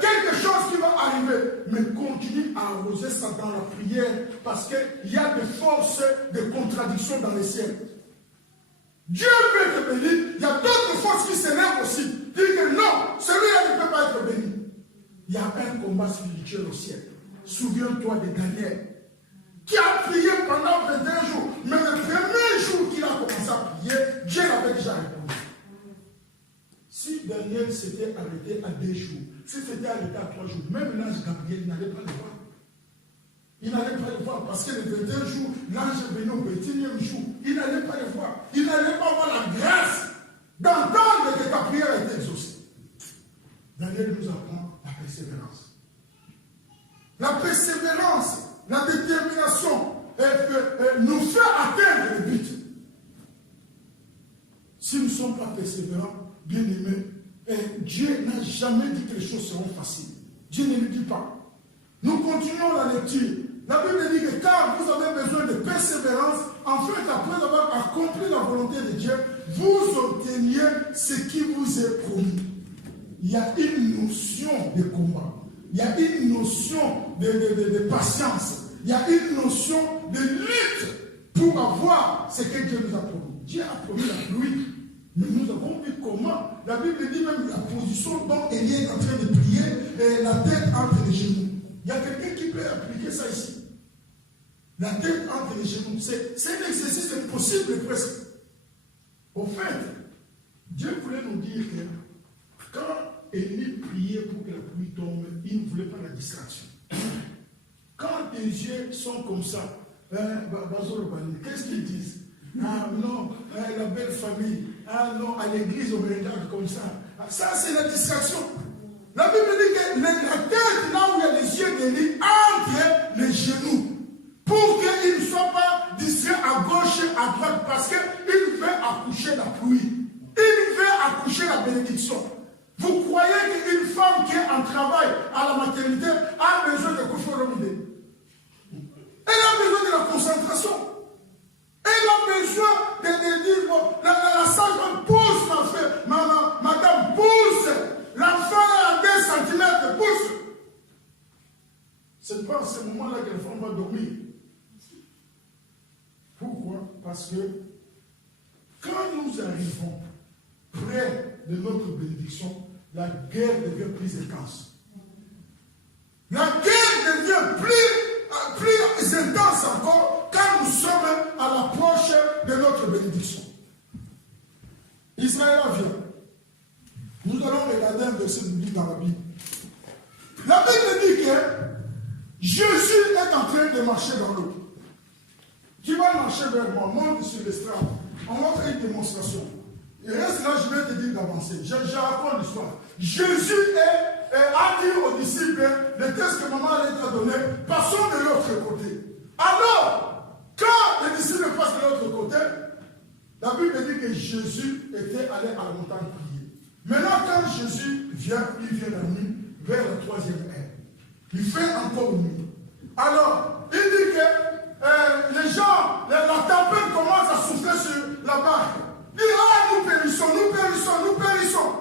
quelque chose qui va arriver. Mais continue à arroser ça dans la prière parce qu'il y a des forces de contradiction dans les ciels. Dieu veut te bénir, il y a d'autres forces qui s'énervent aussi. Dis que non, celui-là ne peut pas être béni. Il y a un combat spirituel au ciel. Souviens-toi de Daniel, qui a prié pendant 21 jours. Mais le premier jour qu'il a commencé à prier, Dieu l'avait déjà répondu. Si Daniel s'était arrêté à 2 jours, s'il s'était arrêté à 3 jours, même l'ange Gabriel n'allait pas le voir. Il n'allait pas le voir parce que le 21 jours, l'ange est venu au 21e jour. Il n'allait pas le voir. Il n'allait pas avoir la grâce d'entendre que ta prière a été exaucée. Daniel nous apprend la persévérance. La persévérance, la détermination nous fait atteindre le but. Si nous ne sommes pas persévérants, bien aimés, Dieu n'a jamais dit que les choses seront faciles. Dieu ne le dit pas. Nous continuons la lecture. La Bible dit que car vous avez besoin de persévérance, en fait, après avoir accompli la volonté de Dieu, vous obteniez ce qui vous est promis. Il y a une notion de combat. Il y a une notion de patience. Il y a une notion de lutte pour avoir ce que Dieu nous a promis. Dieu a promis la pluie. Mais nous avons vu comment. La Bible dit même la position dont Élie est en train de prier, la tête entre les genoux. Il y a quelqu'un qui peut appliquer ça ici. La tête entre les genoux. C'est un exercice impossible presque. Au fait, Dieu voulait nous dire que quand Élie priait pour que la pluie tombe, il ne voulait pas la distraction. Quand tes yeux sont comme ça, qu'est-ce qu'ils disent? Ah non, la belle famille. Ah non, à l'église on me regarde comme ça. Ça c'est la distraction. La Bible dit que la tête, là où il y a les yeux d'Élie, entre les genoux, pour qu'il ne soit pas distrait à gauche et à droite, parce qu'il veut accoucher la pluie. Il veut accoucher la bénédiction. Vous croyez qu'une femme qui est en travail à la maternité a besoin de coucher au robinet? Elle a besoin de la concentration. Elle a besoin de dire, bon, la sage pousse, madame, pousse. L'enfant est à 2 cm, pousse. Ce n'est pas à ce moment-là que l'enfant va dormir. Pourquoi? Parce que quand nous arrivons près de notre bénédiction, la guerre devient plus intense. La guerre devient plus intense encore quand nous sommes à l'approche de notre bénédiction. Israël vient. Nous allons regarder un verset biblique dans la Bible. La Bible dit que Jésus est en train de marcher dans l'eau. Tu vas marcher vers moi, monte sur l'estrade. On va faire une démonstration. Et reste là, je vais te dire d'avancer. Je raconte l'histoire. Jésus a dit aux disciples de mettez ce que maman allait te donner, passons de l'autre côté. Alors, quand les disciples passent de l'autre côté, la Bible dit que Jésus était allé à la montagne prier. Maintenant, quand Jésus vient, il vient la nuit, vers la 3e heure. Il fait encore nuit. Alors, il dit que les gens, la tempête commence à souffler sur la barque. Il dit, ah, nous périssons, nous périssons, nous périssons.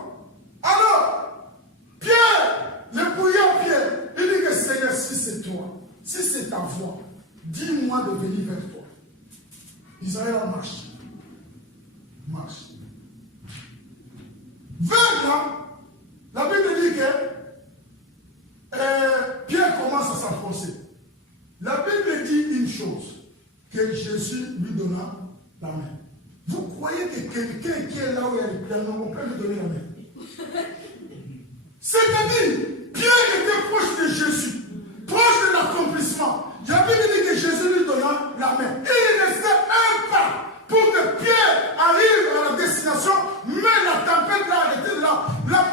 Alors, Pierre, le bouillant Pierre, il dit que Seigneur, si c'est toi, si c'est ta voix, dis-moi de venir vers toi. Israël marche. Marche. Vers là, la Bible dit que Pierre commence à s'enfoncer. La Bible dit une chose, que Jésus lui donna la main. Vous croyez que quelqu'un qui est là où il y a le piano, on peut lui donner la main? C'est-à-dire, Pierre était proche de Jésus, proche de l'accomplissement. La Bible dit que Jésus lui donna la main. Il restait un pas pour que Pierre arrive à la destination, mais la tempête l'a arrêté là. La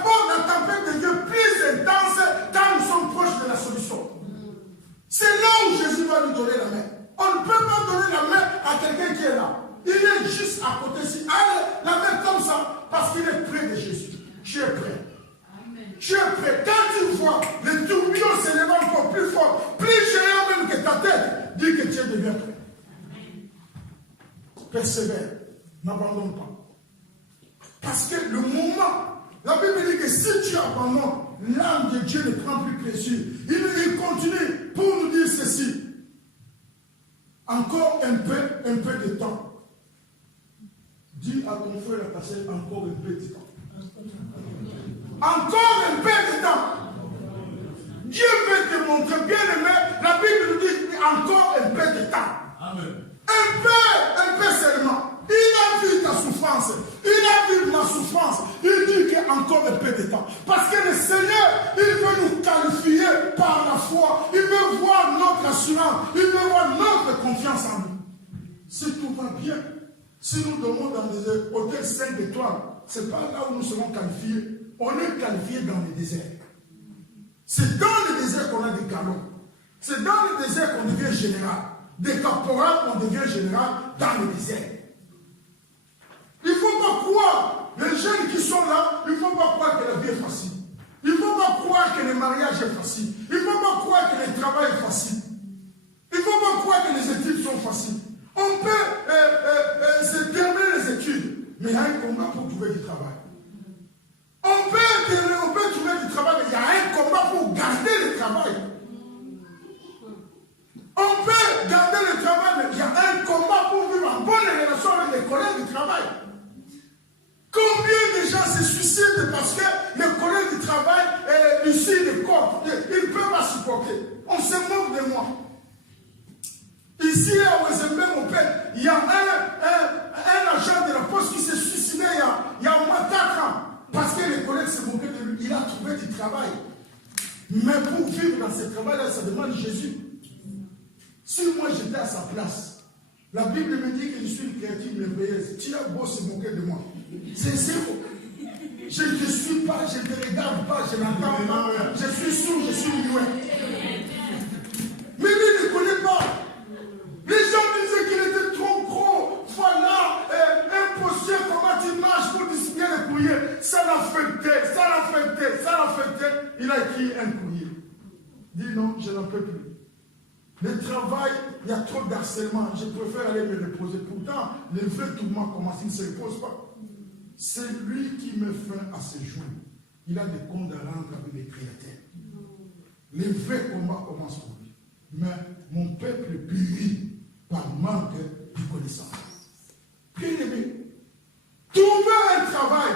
tempête devient plus intense quand nous sommes proches de la solution. C'est là où Jésus va lui donner la main. On ne peut pas donner la main à quelqu'un qui est là. Il est juste à côté ici. Allez, la main comme ça, parce qu'il est près de Jésus. Tu es prêt. Tu es prêt. Quand tu vois les tourbillons s'élever encore plus fort, plus géant même que ta tête, dis que tu es devenu prêt. Persévère. N'abandonne pas. Parce que le moment, la Bible dit que si tu abandonnes, l'âme de Dieu ne prend plus plaisir. Il continue pour nous dire ceci. Encore un peu de temps. Dis à ton frère à ta sœur, encore un peu de temps. Encore un peu de temps. Dieu veut te montrer, bien aimé, la Bible nous dit encore un peu de temps. Amen. Un peu seulement. Il a vu ta souffrance. Il a vu ma souffrance. Il dit qu'il y a encore un peu de temps. Parce que le Seigneur, il veut nous qualifier par la foi. Il veut voir notre assurance. Il veut voir notre confiance en nous. Si tout va bien, si nous dormons dans des hôtels 5 étoiles, ce n'est pas là où nous serons qualifiés. On est qualifiés dans le désert. C'est dans le désert qu'on a des galons. C'est dans le désert qu'on devient général. Des caporales, on devient général dans le désert. Il ne faut pas croire, les jeunes qui sont là, il ne faut pas croire que la vie est facile. Il ne faut pas croire que le mariage est facile. Il ne faut pas croire que le travail est facile. Il ne faut pas croire que les études sont faciles. On peut se terminer les études, mais il y a un combat pour trouver du travail. On peut trouver du travail, mais il y a un combat pour garder le travail. On peut garder le travail, mais il y a un combat pour vivre en bonne relation avec les collègues du travail. Combien de gens se suicident parce que les collègues du travail, ici, les corps, ils ne peuvent pas supporter. On se moque de moi. Ici, à Ouezembe, mon père, il y a un agent de la poste qui s'est suicidé il y a au moins 4 ans. Parce que les collègues se moquaient de lui. Il a trouvé du travail. Mais pour vivre dans ce travail-là, ça demande Jésus. Si moi j'étais à sa place, la Bible me dit que je suis une créature merveilleuse. Tu as beau se moquer de moi. C'est faux. Je ne te suis pas, je ne te regarde pas, je n'entends pas. Je suis sourd, je suis muet. Mais lui ne connaît pas. Les gens disaient qu'il était trop gros. Voilà, imposé, comment tu marches pour distribuer les courriers. Ça l'affectait, ça l'affectait, ça l'affectait. Il a écrit un courrier. Il dit non, je n'en peux plus. Le travail, il y a trop d'harcèlement. Je préfère aller me reposer. Pourtant, le vrai tourment commence, il ne se repose pas. C'est lui qui me fait à ce jour. Il a des comptes à rendre avec les créateurs. Le vrai combat commence pour lui. Mais mon peuple périt par manque de connaissance. Bien aimé, trouver un travail,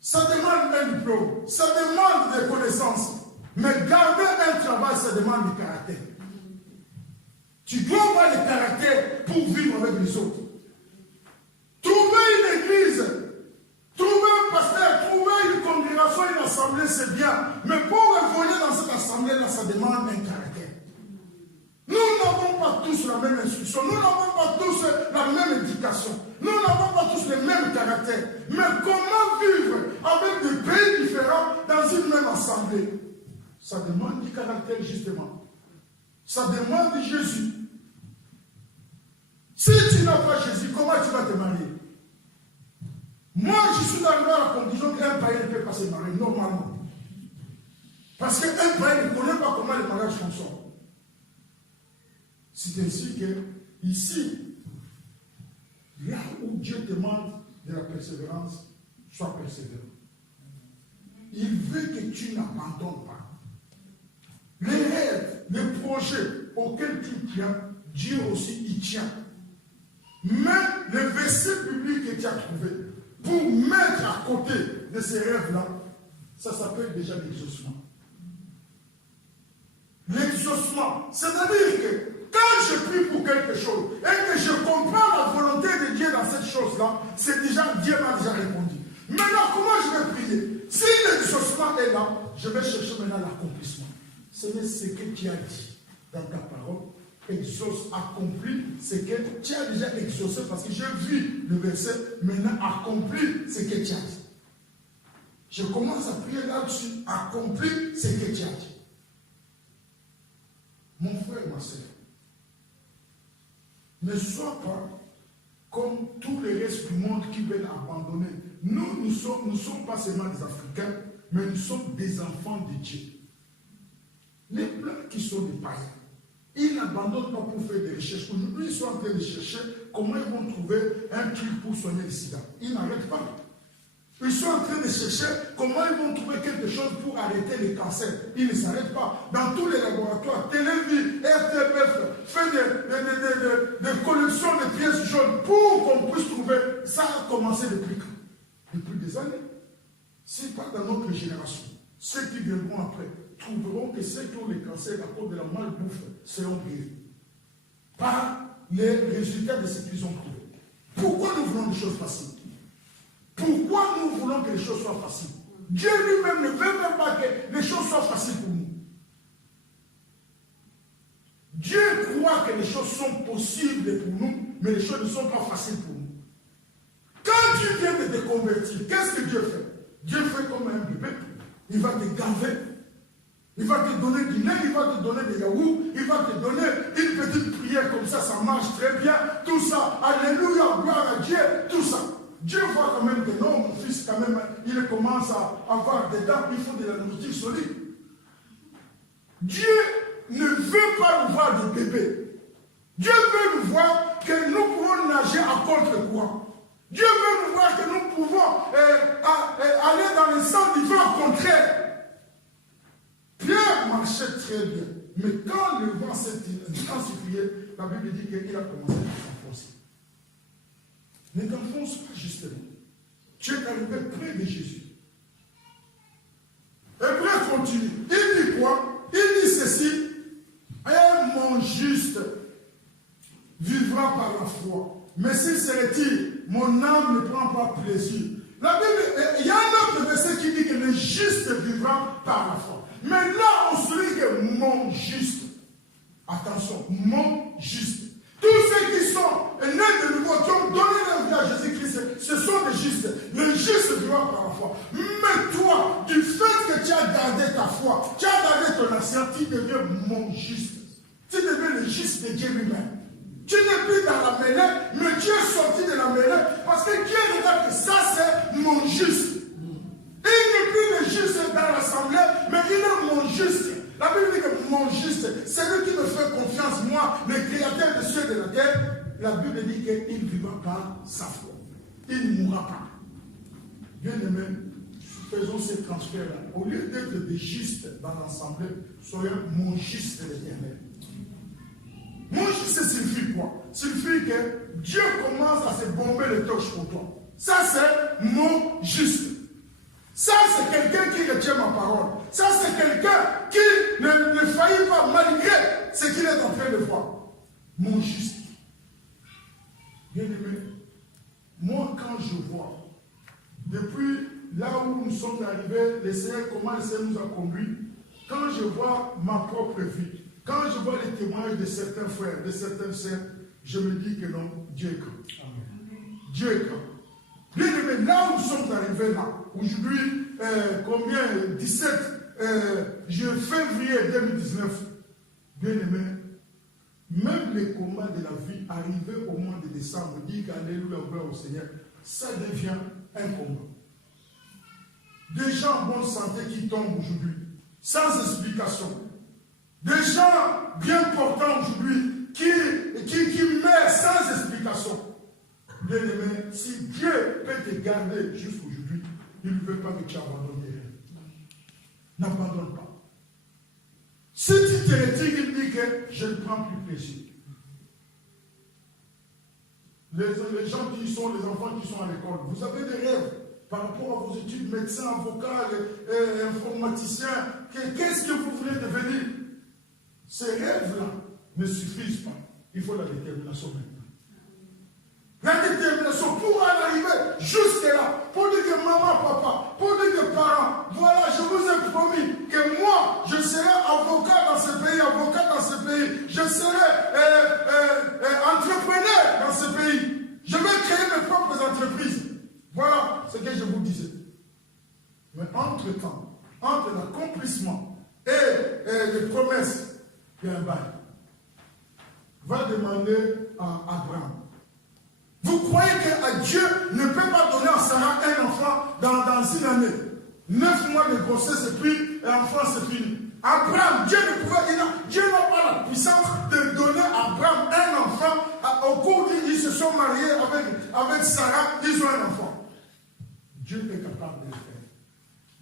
ça demande un diplôme, ça demande des connaissances. Mais garder un travail, ça demande du caractère. Tu dois avoir le caractère pour vivre avec les autres. Trouver une église, trouver un pasteur, trouver une congrégation, une assemblée, c'est bien. Mais pour évoluer dans cette assemblée-là, ça demande un caractère. Nous n'avons pas tous la même instruction, nous n'avons pas tous la même éducation, nous n'avons pas tous le même caractère. Mais comment vivre avec des pays différents dans une même assemblée? Ça demande du caractère, justement. Ça demande de Jésus. Si tu n'as pas Jésus, comment tu vas te marier? Moi, je suis arrivé à la conclusion qu'un païen ne peut pas se marier, normalement. Parce qu'un païen ne connaît pas comment les mariages fonctionnent. C'est ainsi que, ici, là où Dieu demande de la persévérance, sois persévérant. Il veut que tu n'abandonnes pas. Les rêves, les projets auxquels tu tiens, Dieu aussi y tient. Mais le verset biblique que tu as trouvé, pour mettre à côté de ces rêves-là, ça s'appelle déjà l'exaucement. L'exaucement, c'est-à-dire que quand je prie pour quelque chose et que je comprends la volonté de Dieu dans cette chose-là, c'est déjà, Dieu m'a déjà répondu. Maintenant, comment je vais prier? Si l'exaucement est là, je vais chercher maintenant l'accomplissement. C'est ce que tu as dit dans ta parole. Exauce, accomplis ce que tu as déjà exaucé, parce que j'ai vu le verset, maintenant accomplis ce que tu as dit. Je commence à prier là-dessus, accomplis ce que tu as dit. Mon frère, ma soeur, ne sois pas comme tous les restes du monde qui veulent abandonner. Nous ne sommes pas seulement des Africains, mais nous sommes des enfants de Dieu. Les blancs qui sont des païens, ils n'abandonnent pas pour faire des recherches. Aujourd'hui, ils sont en train de chercher comment ils vont trouver un truc pour soigner le sida. Ils n'arrêtent pas. Ils sont en train de chercher comment ils vont trouver quelque chose pour arrêter les cancers. Ils ne s'arrêtent pas. Dans tous les laboratoires, Télévis, RTBF fait des collections de pièces jaunes pour qu'on puisse trouver. Ça a commencé depuis quand? Depuis des années. Ce n'est pas dans notre génération. Ceux qui viendront après trouveront que ceux qui ont les cancers à cause de la malbouffe seront guéris par les résultats de ce qu'ils ont trouvé. Pourquoi nous voulons des choses faciles? Pourquoi nous voulons que les choses soient faciles? Dieu lui-même ne veut même pas que les choses soient faciles pour nous. Dieu croit que les choses sont possibles pour nous, mais les choses ne sont pas faciles pour nous. Quand tu viens de te convertir, qu'est-ce que Dieu fait? Dieu fait comme un bébé. Il va te gaver. Il va te donner du lait, il va te donner des yaourts, il va te donner une petite prière comme ça marche très bien, tout ça, alléluia, gloire à Dieu, tout ça. Dieu voit quand même que non, mon fils, quand même, il commence à avoir des dents, il faut de la nourriture solide. Dieu ne veut pas nous voir des bébés. Dieu veut nous voir que nous pouvons nager à contre-courant. Dieu veut nous voir que nous pouvons aller dans le sens du vent contraire. Pierre marchait très bien, mais quand le vent s'est intensifié, la Bible dit qu'il a commencé à s'enfoncer. Ne t'enfonce pas justement. Tu es arrivé près de Jésus. Hébreu continue. Il dit quoi? Il dit ceci. Et mon juste vivra par la foi. Mais s'il se retire, mon âme ne prend pas plaisir. La Bible, il y a un autre verset qui dit que le juste vivra par la foi. Mais là, on se dit que mon juste. Attention, mon juste. Tous ceux qui sont nés de nouveau, qui ont donné leur vie à Jésus-Christ, ce sont des justes. Le juste vivra par la foi. Mais toi, du fait que tu as gardé ta foi, tu as gardé ton ancien, tu deviens mon juste. Tu deviens le juste de Dieu lui-même. Tu n'es plus dans la mêlée, mais tu es sorti de la mêlée parce que Dieu regarde que ça c'est mon juste. Il n'est plus le juste dans l'assemblée, mais il est mon juste. La Bible dit que mon juste, c'est lui qui me fait confiance, moi, le créateur des cieux et de la terre. La Bible dit qu'il vivra par sa foi. Il ne mourra pas. Bien aimé, faisons ces transferts-là. Au lieu d'être des justes dans l'assemblée, soyons mon juste de l'Éternel. Mon juste signifie quoi? Signifie que Dieu commence à se bomber les torches pour toi. Ça, c'est mon juste. Ça, c'est quelqu'un qui retient ma parole. Ça, c'est quelqu'un qui ne faillit pas malgré ce qu'il est en train de voir. Mon juste. Bien aimé, moi, quand je vois, depuis là où nous sommes arrivés, le Seigneur, comment le Seigneur nous a conduits, quand je vois ma propre vie, quand je vois les témoignages de certains frères, de certaines sœurs, je me dis que non, Dieu est grand. Dieu est grand. Bien aimé, là où nous sommes arrivés là, aujourd'hui, combien 17 février 2019, bien aimé, même les combats de la vie arrivés au mois de décembre, dit qu'alléluia, gloire au Seigneur, ça devient un combat. Des gens en bonne santé qui tombent aujourd'hui, sans explication. Des gens bien portants aujourd'hui qui meurent sans explication. Bien aimé, si Dieu peut te garder jusqu'aujourd'hui, il ne veut pas que tu abandonnes rien. N'abandonne pas. Si tu te retires, il dit que je ne prends plus plaisir. Les gens qui sont, les enfants qui sont à l'école, vous avez des rêves par rapport à vos études, médecin, avocat, informaticien. Qu'est-ce que vous voulez devenir? Ces rêves-là ne suffisent pas. Il faut la détermination maintenant. La détermination pour en arriver jusque-là, pour dire que maman, papa, pour dire que parents, voilà, je vous ai promis que moi, je serai avocat dans ce pays, avocat dans ce pays, je serai entrepreneur dans ce pays, je vais créer mes propres entreprises. Voilà ce que je vous disais. Mais entre-temps, entre l'accomplissement et les promesses, il y a un bail. Va demander à Abraham. Vous croyez que Dieu ne peut pas donner à Sarah un enfant dans une année? 9 mois de grossesse et puis l'enfant c'est fini. Abraham, Dieu ne pouvait, Dieu n'a pas la puissance de donner à Abraham un enfant. Au cours ils se sont mariés avec Sarah, ils ont un enfant. Dieu est capable de le faire.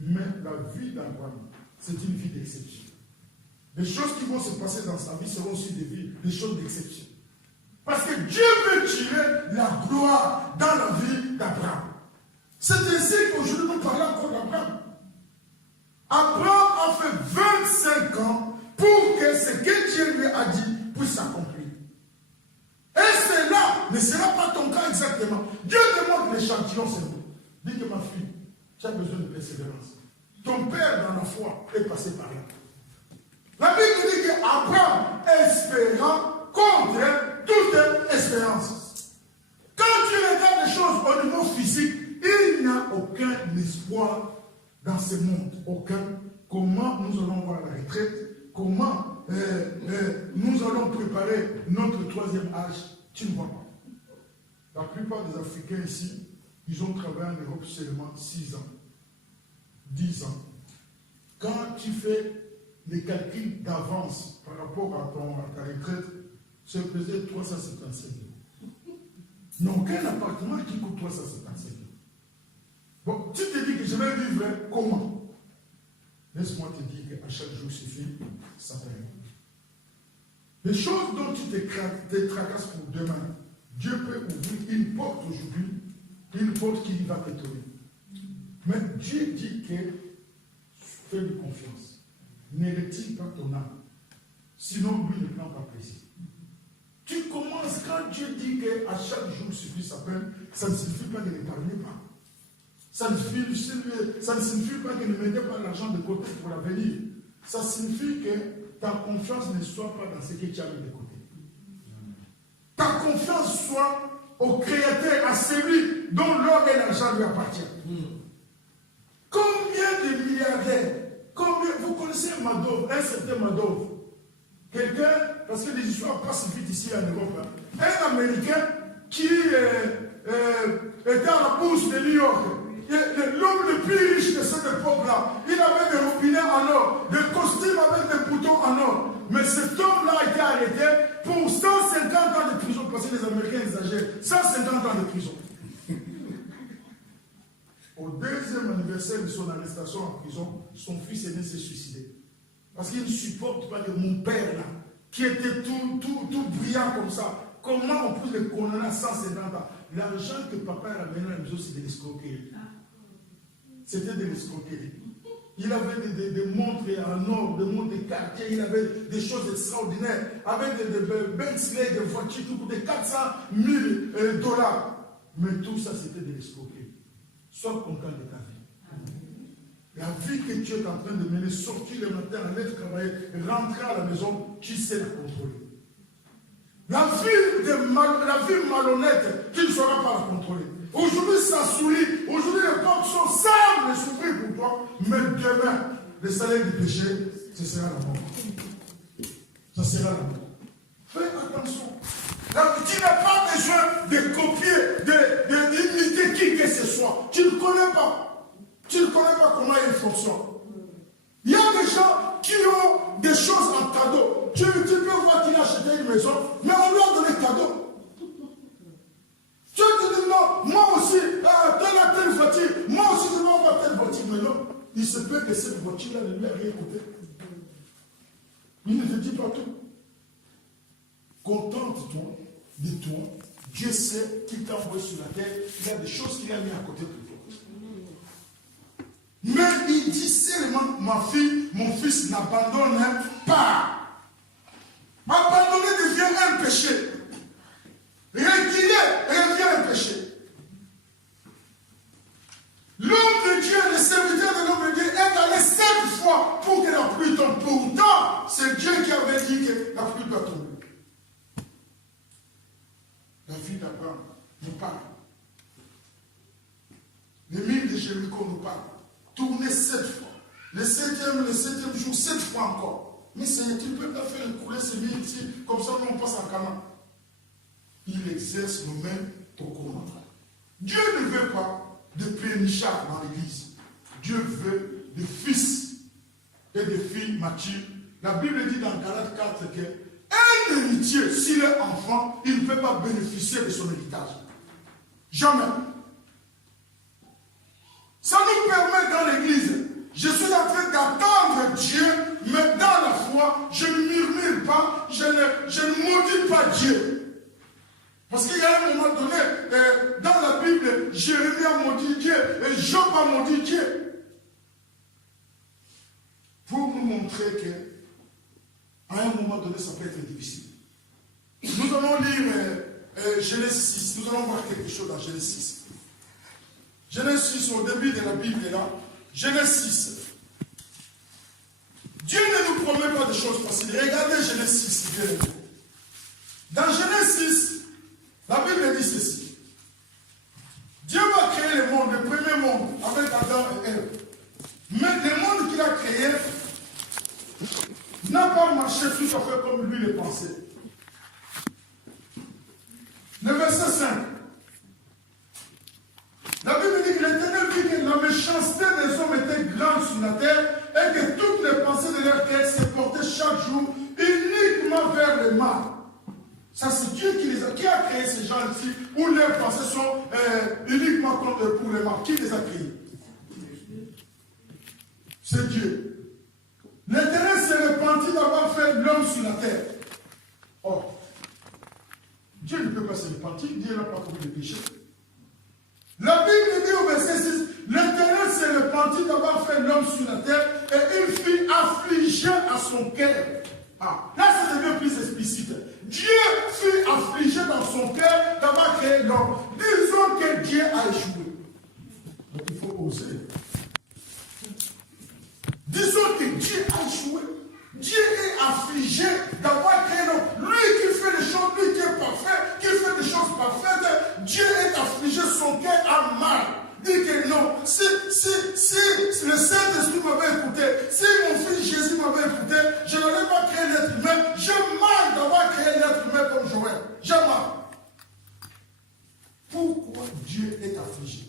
Mais la vie d'Abraham, c'est une vie d'exception. Les choses qui vont se passer dans sa vie seront aussi des choses d'exception. Parce que Dieu veut tirer la gloire dans la vie d'Abraham. C'est ainsi qu'aujourd'hui nous parlons encore d'Abraham. Abraham a fait 25 ans pour que ce que Dieu lui a dit puisse s'accomplir. Et cela ne sera pas ton cas exactement. Dieu demande l'échantillon, c'est vous. Dis que ma fille, tu as besoin de persévérance. Ton père dans la foi est passé par là. La Bible dit qu'Abraham, espérant contre toute espérance. Quand tu regardes les choses au niveau physique, il n'y a aucun espoir dans ce monde. Aucun. Comment nous allons voir la retraite? Comment nous allons préparer notre troisième âge? Tu ne vois pas. La plupart des Africains ici, ils ont travaillé en Europe seulement 6 ans, 10 ans. Quand tu fais les calculs d'avance par rapport à ta retraite, c'est pesé 375 euros. Il n'y a aucun appartement qui coûte 375 euros. Bon, tu te dis que je vais vivre comment? Laisse-moi te dire qu'à chaque jour suffit, ça paye. Les choses dont tu te tracasses pour demain, Dieu peut ouvrir une porte aujourd'hui, une porte qui va t'étonner. Mais Dieu dit que fais-lui confiance. Ne retire pas ton âme. Sinon, lui ne prend pas plaisir. Tu commences, quand Dieu dit qu'à chaque jour suffit sa peine, ça ne signifie pas de n'épargner pas. Ça ne signifie pas que ne mettez pas l'argent de côté pour l'avenir. Ça signifie que ta confiance ne soit pas dans ce que tu as mis de côté. Ta confiance soit au Créateur, à celui dont l'or et l'argent lui appartiennent. Combien de milliardaires, vous connaissez Madoff, un certain Madoff, quelqu'un, parce que les histoires passent vite ici en Europe, un Américain qui était à la bourse de New York, l'homme le plus riche de cette époque-là, il avait des robinets en or, des costumes avec des boutons en or, mais cet homme-là a été arrêté pour 150 ans de prison, parce que les Américains exagèrent, 150 ans de prison. Au deuxième anniversaire de son arrestation en prison, son fils aîné s'est suicidé. Parce qu'il ne supporte pas que mon père, là, qui était tout brillant comme ça, comment on peut le condamner à 150 ans? L'argent que papa a ramené à la maison, c'est de l'escroquerie. C'était de l'escroquerie. Il avait des montres en or, des montres de quartier, il avait des choses extraordinaires, avec des Bentley, des voitures qui coûtaient 400 000 $. Mais tout ça, c'était de l'escroquerie. Sois content de ta vie. La vie que tu es en train de mener, sortir le matin, aller travailler, rentrer à la maison, tu sais la contrôler. La vie malhonnête, tu ne sauras pas la contrôler. Aujourd'hui, ça sourit. Aujourd'hui, les portes sont simples de s'ouvrir pour toi. Mais demain, le salaire du péché, ce sera la mort. Ça sera la mort. Fais attention. Là, tu n'as pas besoin de copier, d'imiter qui que ce soit. Tu ne connais pas. Tu ne connais pas comment il fonctionne. Il y a des gens qui ont des choses en cadeau. Tu peux voir qu'il a acheté une maison, mais on lui a donné cadeau. Tu te dis non, moi aussi, telle voiture, moi aussi je vais avoir telle voiture. Mais non, il se peut que cette voiture-là ne lui a rien coûté. Il ne te dit pas tout. Contente-toi de toi. Dieu sait qu'il t'a envoyé sur la terre. Il y a des choses qu'il a mis à côté pour toi. Mais il dit seulement, ma fille, mon fils, n'abandonne pas. Abandonner devient un péché. Retirer devient un péché. L'homme de Dieu, le serviteur de l'homme de Dieu, est allé 7 fois pour que la pluie tombe. Pourtant, c'est Dieu qui avait dit que la pluie doit tomber. La vie d'Abraham nous parle. Les mines de Jéricho nous parlent. Tourner 7 fois. Le septième jour, 7 fois encore. Mais Seigneur, tu ne peux pas faire couler ces mines ici, comme ça on passe en Canaan. Il exerce nos mains pour combattre. Dieu ne veut pas de pénichards dans l'église. Dieu veut des fils et des filles matures. La Bible dit dans Galates 4 qu'un héritier, s'il est enfant, il ne peut pas bénéficier de son héritage. Jamais. Ça nous permet dans l'église. Je suis en train d'attendre Dieu, mais dans la foi, je ne murmure pas, je ne maudis pas Dieu. Parce qu'il y a un moment donné, dans la Bible, Jérémie a maudit Dieu et Job a maudit Dieu. Pour nous montrer qu'à un moment donné, ça peut être difficile. Nous allons lire Genèse 6, nous allons voir quelque chose dans Genèse 6. Genèse 6, au début de la Bible est là. Genèse 6. Dieu ne nous promet pas de choses faciles. Regardez Genèse 6, bien aimé. Dans Genèse 6, la Bible dit ceci. Dieu va créer le monde, le premier monde, avec Adam et Ève. Mais le monde qu'il a créé n'a pas marché tout à fait comme lui le pensait. Le verset 5. La Bible dit que l'Éternel dit que la méchanceté des hommes était grande sur la terre et que toutes les pensées de leur tête se portaient chaque jour uniquement vers le mal. Ça, c'est Dieu qui a créé ces gens-ci où leurs pensées sont uniquement pour le mal. Qui les a créés? C'est Dieu. L'Éternel s'est repenti d'avoir fait l'homme sur la terre. Or, Dieu ne peut pas se repentir, Dieu n'a pas commis de péché. La Bible dit au verset 6, l'Éternel s'est repenti d'avoir fait l'homme sur la terre et il fut affligé à son cœur. Ah, là ça devient plus explicite. Dieu fut affligé dans son cœur d'avoir créé l'homme. Disons que Dieu a échoué. Donc il faut oser. Disons que Dieu a échoué. Dieu est affligé d'avoir créé l'homme. Lui qui fait les choses, lui qui est parfait, qui fait des choses parfaites, Dieu est affligé, son cœur a mal. Dit que non, si le Saint-Esprit m'avait écouté, si mon fils Jésus m'avait écouté, je n'aurais pas créé l'être humain. J'ai mal d'avoir créé l'être humain comme Joël. J'ai mal. Pourquoi Dieu est affligé?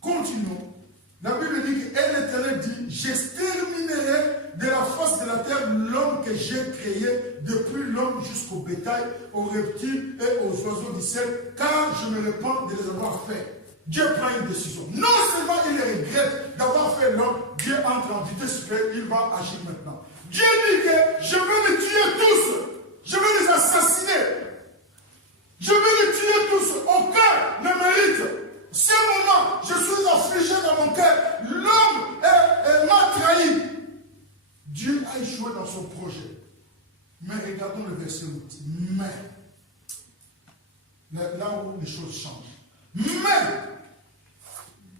Continuons. La Bible dit que l'Éternel dit, j'exterminerai de la face de la terre l'homme que j'ai créé, depuis l'homme jusqu'au bétail, aux reptiles et aux oiseaux du ciel, car je me repens de les avoir faits. Dieu prend une décision. Non seulement il regrette d'avoir fait l'homme, Dieu entre en vitesse supérieure, il va agir maintenant. Dieu dit que je vais les tuer tous, je vais les assassiner, je vais les tuer tous, aucun ne mérite. Ce moment, je suis affligé dans mon cœur, l'homme m'a trahi. Dieu a échoué dans son projet. Mais regardons le verset 8. Mais, là où les choses changent. Mais,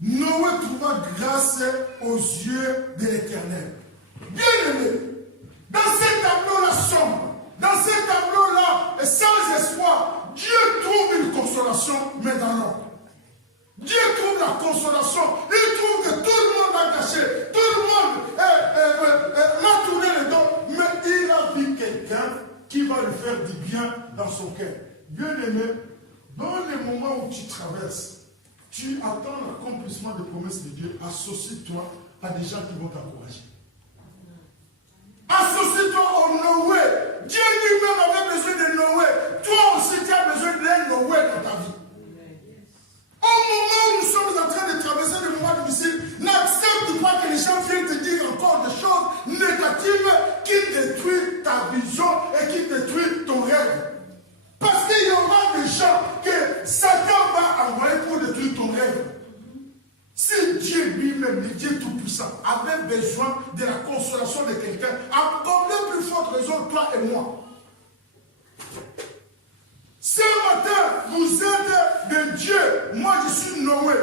Noé trouva grâce aux yeux de l'Éternel. Bien aimé, dans ces tableaux-là sombres, dans ces tableaux-là sans espoir, Dieu trouve une consolation, mais dans l'homme. Dieu trouve la consolation. Il trouve que tout le monde a gâché. Tout le monde va lui faire du bien dans son cœur. Bien aimé, dans les moments où tu traverses, tu attends l'accomplissement des promesses de Dieu, associe-toi à des gens qui vont t'encourager. Associe-toi au Noé. Dieu lui-même avait besoin de Noé. Toi aussi, tu as besoin d'un Noé dans ta vie. Au moment où nous sommes en train de traverser le moment difficile, n'accepte pas que les gens viennent te dire encore des choses négatives qui détruisent ta vision et qui détruisent ton rêve. Parce qu'il y aura des gens que Satan va envoyer pour détruire ton rêve. Si Dieu lui-même, le Dieu Tout-Puissant, avait besoin de la consolation de quelqu'un, à combien plus forte raison toi et moi? Ce matin, vous êtes de Dieu. Moi, je suis Noé.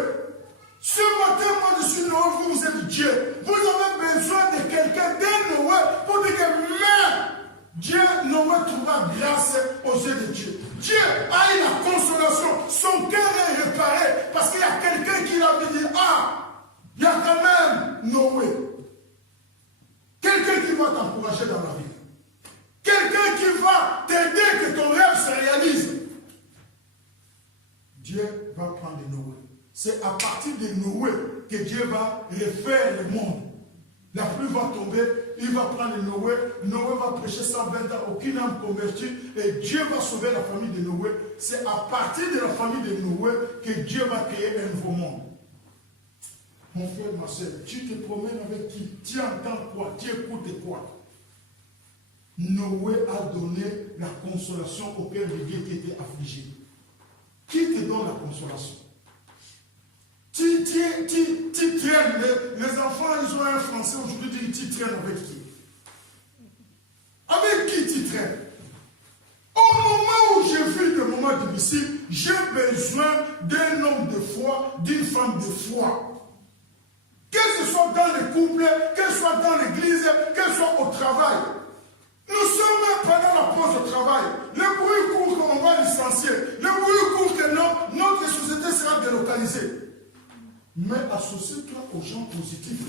Ce matin, moi, je suis Noé. Vous êtes Dieu. Vous avez besoin de quelqu'un, d'un Noé, pour dire que même Dieu, Noé trouvera grâce aux yeux de Dieu. Dieu a eu la consolation. Son cœur est réparé parce qu'il y a quelqu'un qui l'a dit, ah, il y a quand même Noé. Quelqu'un qui va t'encourager dans la vie. Quelqu'un qui va t'aider que ton rêve se réalise. Dieu va prendre Noé. C'est à partir de Noé que Dieu va refaire le monde. La pluie va tomber, il va prendre Noé. Noé va prêcher 120 ans, aucune âme convertie. Et Dieu va sauver la famille de Noé. C'est à partir de la famille de Noé que Dieu va créer un nouveau monde. Mon frère, ma soeur, tu te promènes avec qui? Tu entends quoi? Tu écoutes quoi? Noé a donné la consolation au cœur de Dieu qui était affligé. Qui te donne la consolation? Tu traînes, les enfants, ils ont un français aujourd'hui, tu traînes avec qui? Avec qui tu traînes? Au moment où je vis des moments difficiles, j'ai besoin d'un homme de foi, d'une femme de foi. Que ce soit dans les couples, que ce soit dans l'église, que ce soit au travail. Nous sommes pendant la pause au travail. Le bruit court qu'on va licencier. Le bruit court que notre société sera délocalisée. Mais associe-toi aux gens positifs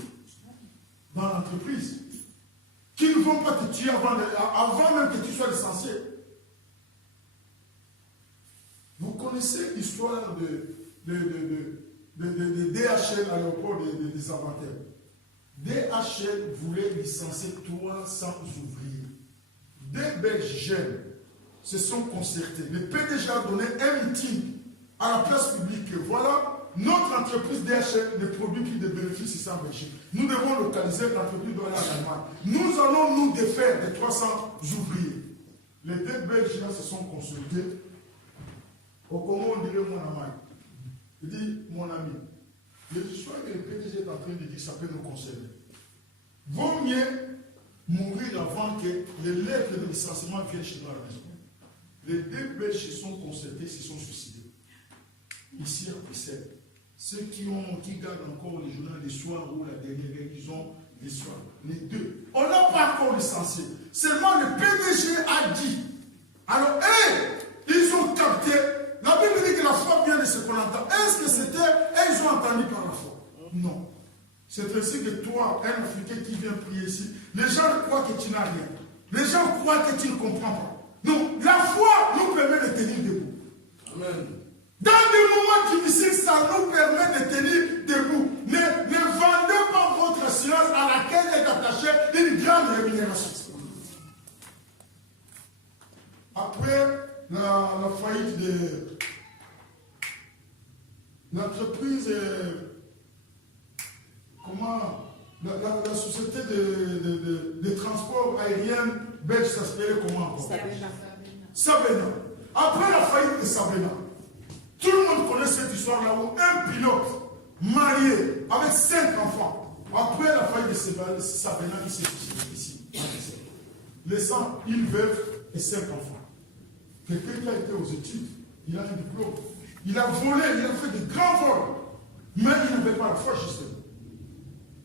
dans l'entreprise qui ne vont pas te tuer avant même que tu sois licencié. Vous connaissez l'histoire de DHL à l'aéroport des inventaires. DHL voulait licencier 300 ouvriers. Des Belges jeunes se sont concertés. Le PDG a donné un meeting à la place publique. Voilà. Notre entreprise DHL ne produit plus de bénéfices ici en Belgique. Nous devons localiser l'entreprise doit aller en Allemagne. Nous allons nous défaire des 300 ouvriers. Les deux Belges là se sont consultés. Au comment on dirait mon ami? Il dit, mon ami, le soir que le PDG est en train de dire ça peut nous concerner. Vaut mieux mourir avant que les lettres de licenciement viennent chez nous à la maison. Les deux Belges se sont concertés, se sont suicidés. Ici à Bruxelles. Ceux qui gardent encore les journaux les soirs ou la dernière veille, ils ont les soirs. Les deux. On n'a pas encore licencié. Seulement le PDG a dit. Alors, ils ont capté. La Bible dit que la foi vient de ce qu'on entend. Est-ce que c'était. Ils ont entendu par la foi? Non. C'est ainsi que toi, un Africain qui vient prier ici, les gens croient que tu n'as rien. Les gens croient que tu ne comprends pas. Non. La foi nous permet de tenir debout. Amen. Dans des moments difficiles, ça nous permet de tenir debout. Ne vendez pas votre silence à laquelle est attachée une grande rémunération. Après la faillite de l'entreprise, la société de transport aérien belge s'appelait comment encore? Sabena. Après la faillite de Sabena, tout le monde connaît cette histoire là où un pilote marié avec 5 enfants, après la faillite de Sabena, il s'est suicidé ici, laissant une veuve et 5 enfants. Quelqu'un qui a été aux études, il a un diplôme, il a volé, il a fait de grands vols, mais il n'avait pas la foi justement.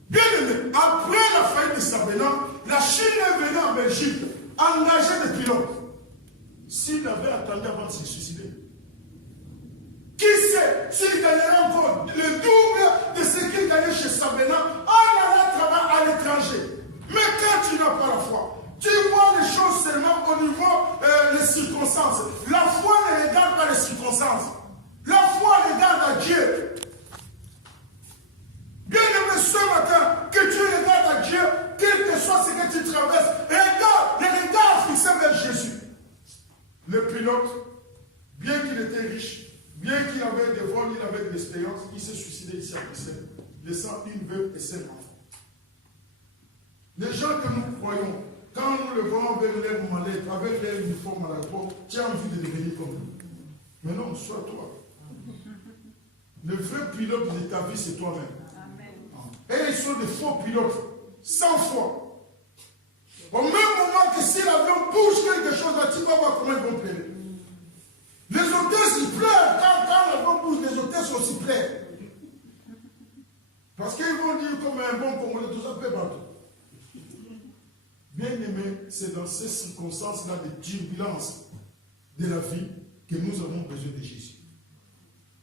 Bien aimé, après la faillite de Sabena, la Chine est venue en Belgique, engager des pilotes. S'il avait attendu avant de se suicider, qui sait s'il gagnerait encore le double de ce qu'il gagnait chez Sabena en allant travailler à l'étranger. Mais quand tu n'as pas la foi, tu vois les choses seulement au niveau circonstances. La foi ne regarde pas les circonstances. La foi regarde à Dieu. Bien aimé ce matin, que tu regardes à Dieu, quel que soit ce que tu traverses, regarde, les regards fixés vers Jésus. Le pilote, bien qu'il était riche, bien qu'il avait des vols, il avait de l'expérience, il s'est suicidé ici à Bruxelles, laissant une veuve et 5 enfants. Les gens que nous croyons, quand nous le voyons avec l'air malade, avec l'air uniforme à la porte, tu as envie de devenir comme lui. Mais non, sois toi. Le vrai pilote de ta vie, c'est toi-même. Et ils sont des faux pilotes, 100 fois. Au même moment que si l'avion bouge quelque chose, là, tu vas voir comment ils vont pleurer. Les hôtesses, ils pleurent. Quand l'avion bouge, les hôtesses aussi pleurent. Parce qu'ils vont dire comme un bon Congolais, tout ça peut partout. Bien aimé, c'est dans ces circonstances-là de turbulence de la vie que nous avons besoin de Jésus.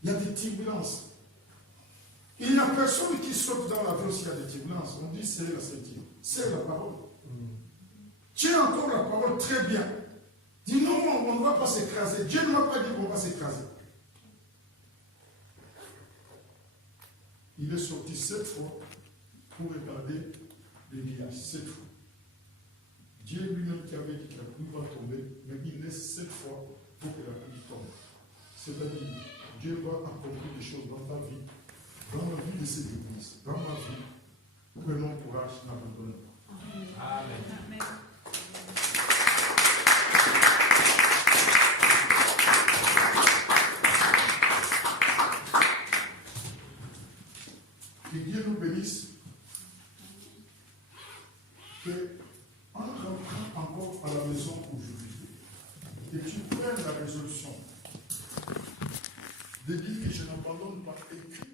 Il y a des turbulences. Il n'y a personne qui saute dans l'avion s'il y a des turbulences. On dit serrer la ceinture. Serre la parole. Tiens encore la parole très bien. Dis non, on ne va pas s'écraser. Dieu ne m'a pas dit qu'on va s'écraser. Il est sorti 7 fois pour regarder les nuages. 7 fois. Dieu lui-même qui avait dit que la pluie va tomber, mais il laisse 7 fois pour que la pluie tombe. C'est-à-dire, Dieu va accomplir des choses dans ta vie, dans la vie de ces églises, dans ma vie. Prenons courage, n'abandonnons pas. Amen. Amen. Que Dieu nous bénisse. Que en rentrant encore à la maison aujourd'hui, que tu prennes la résolution de dire que je n'abandonne pas et que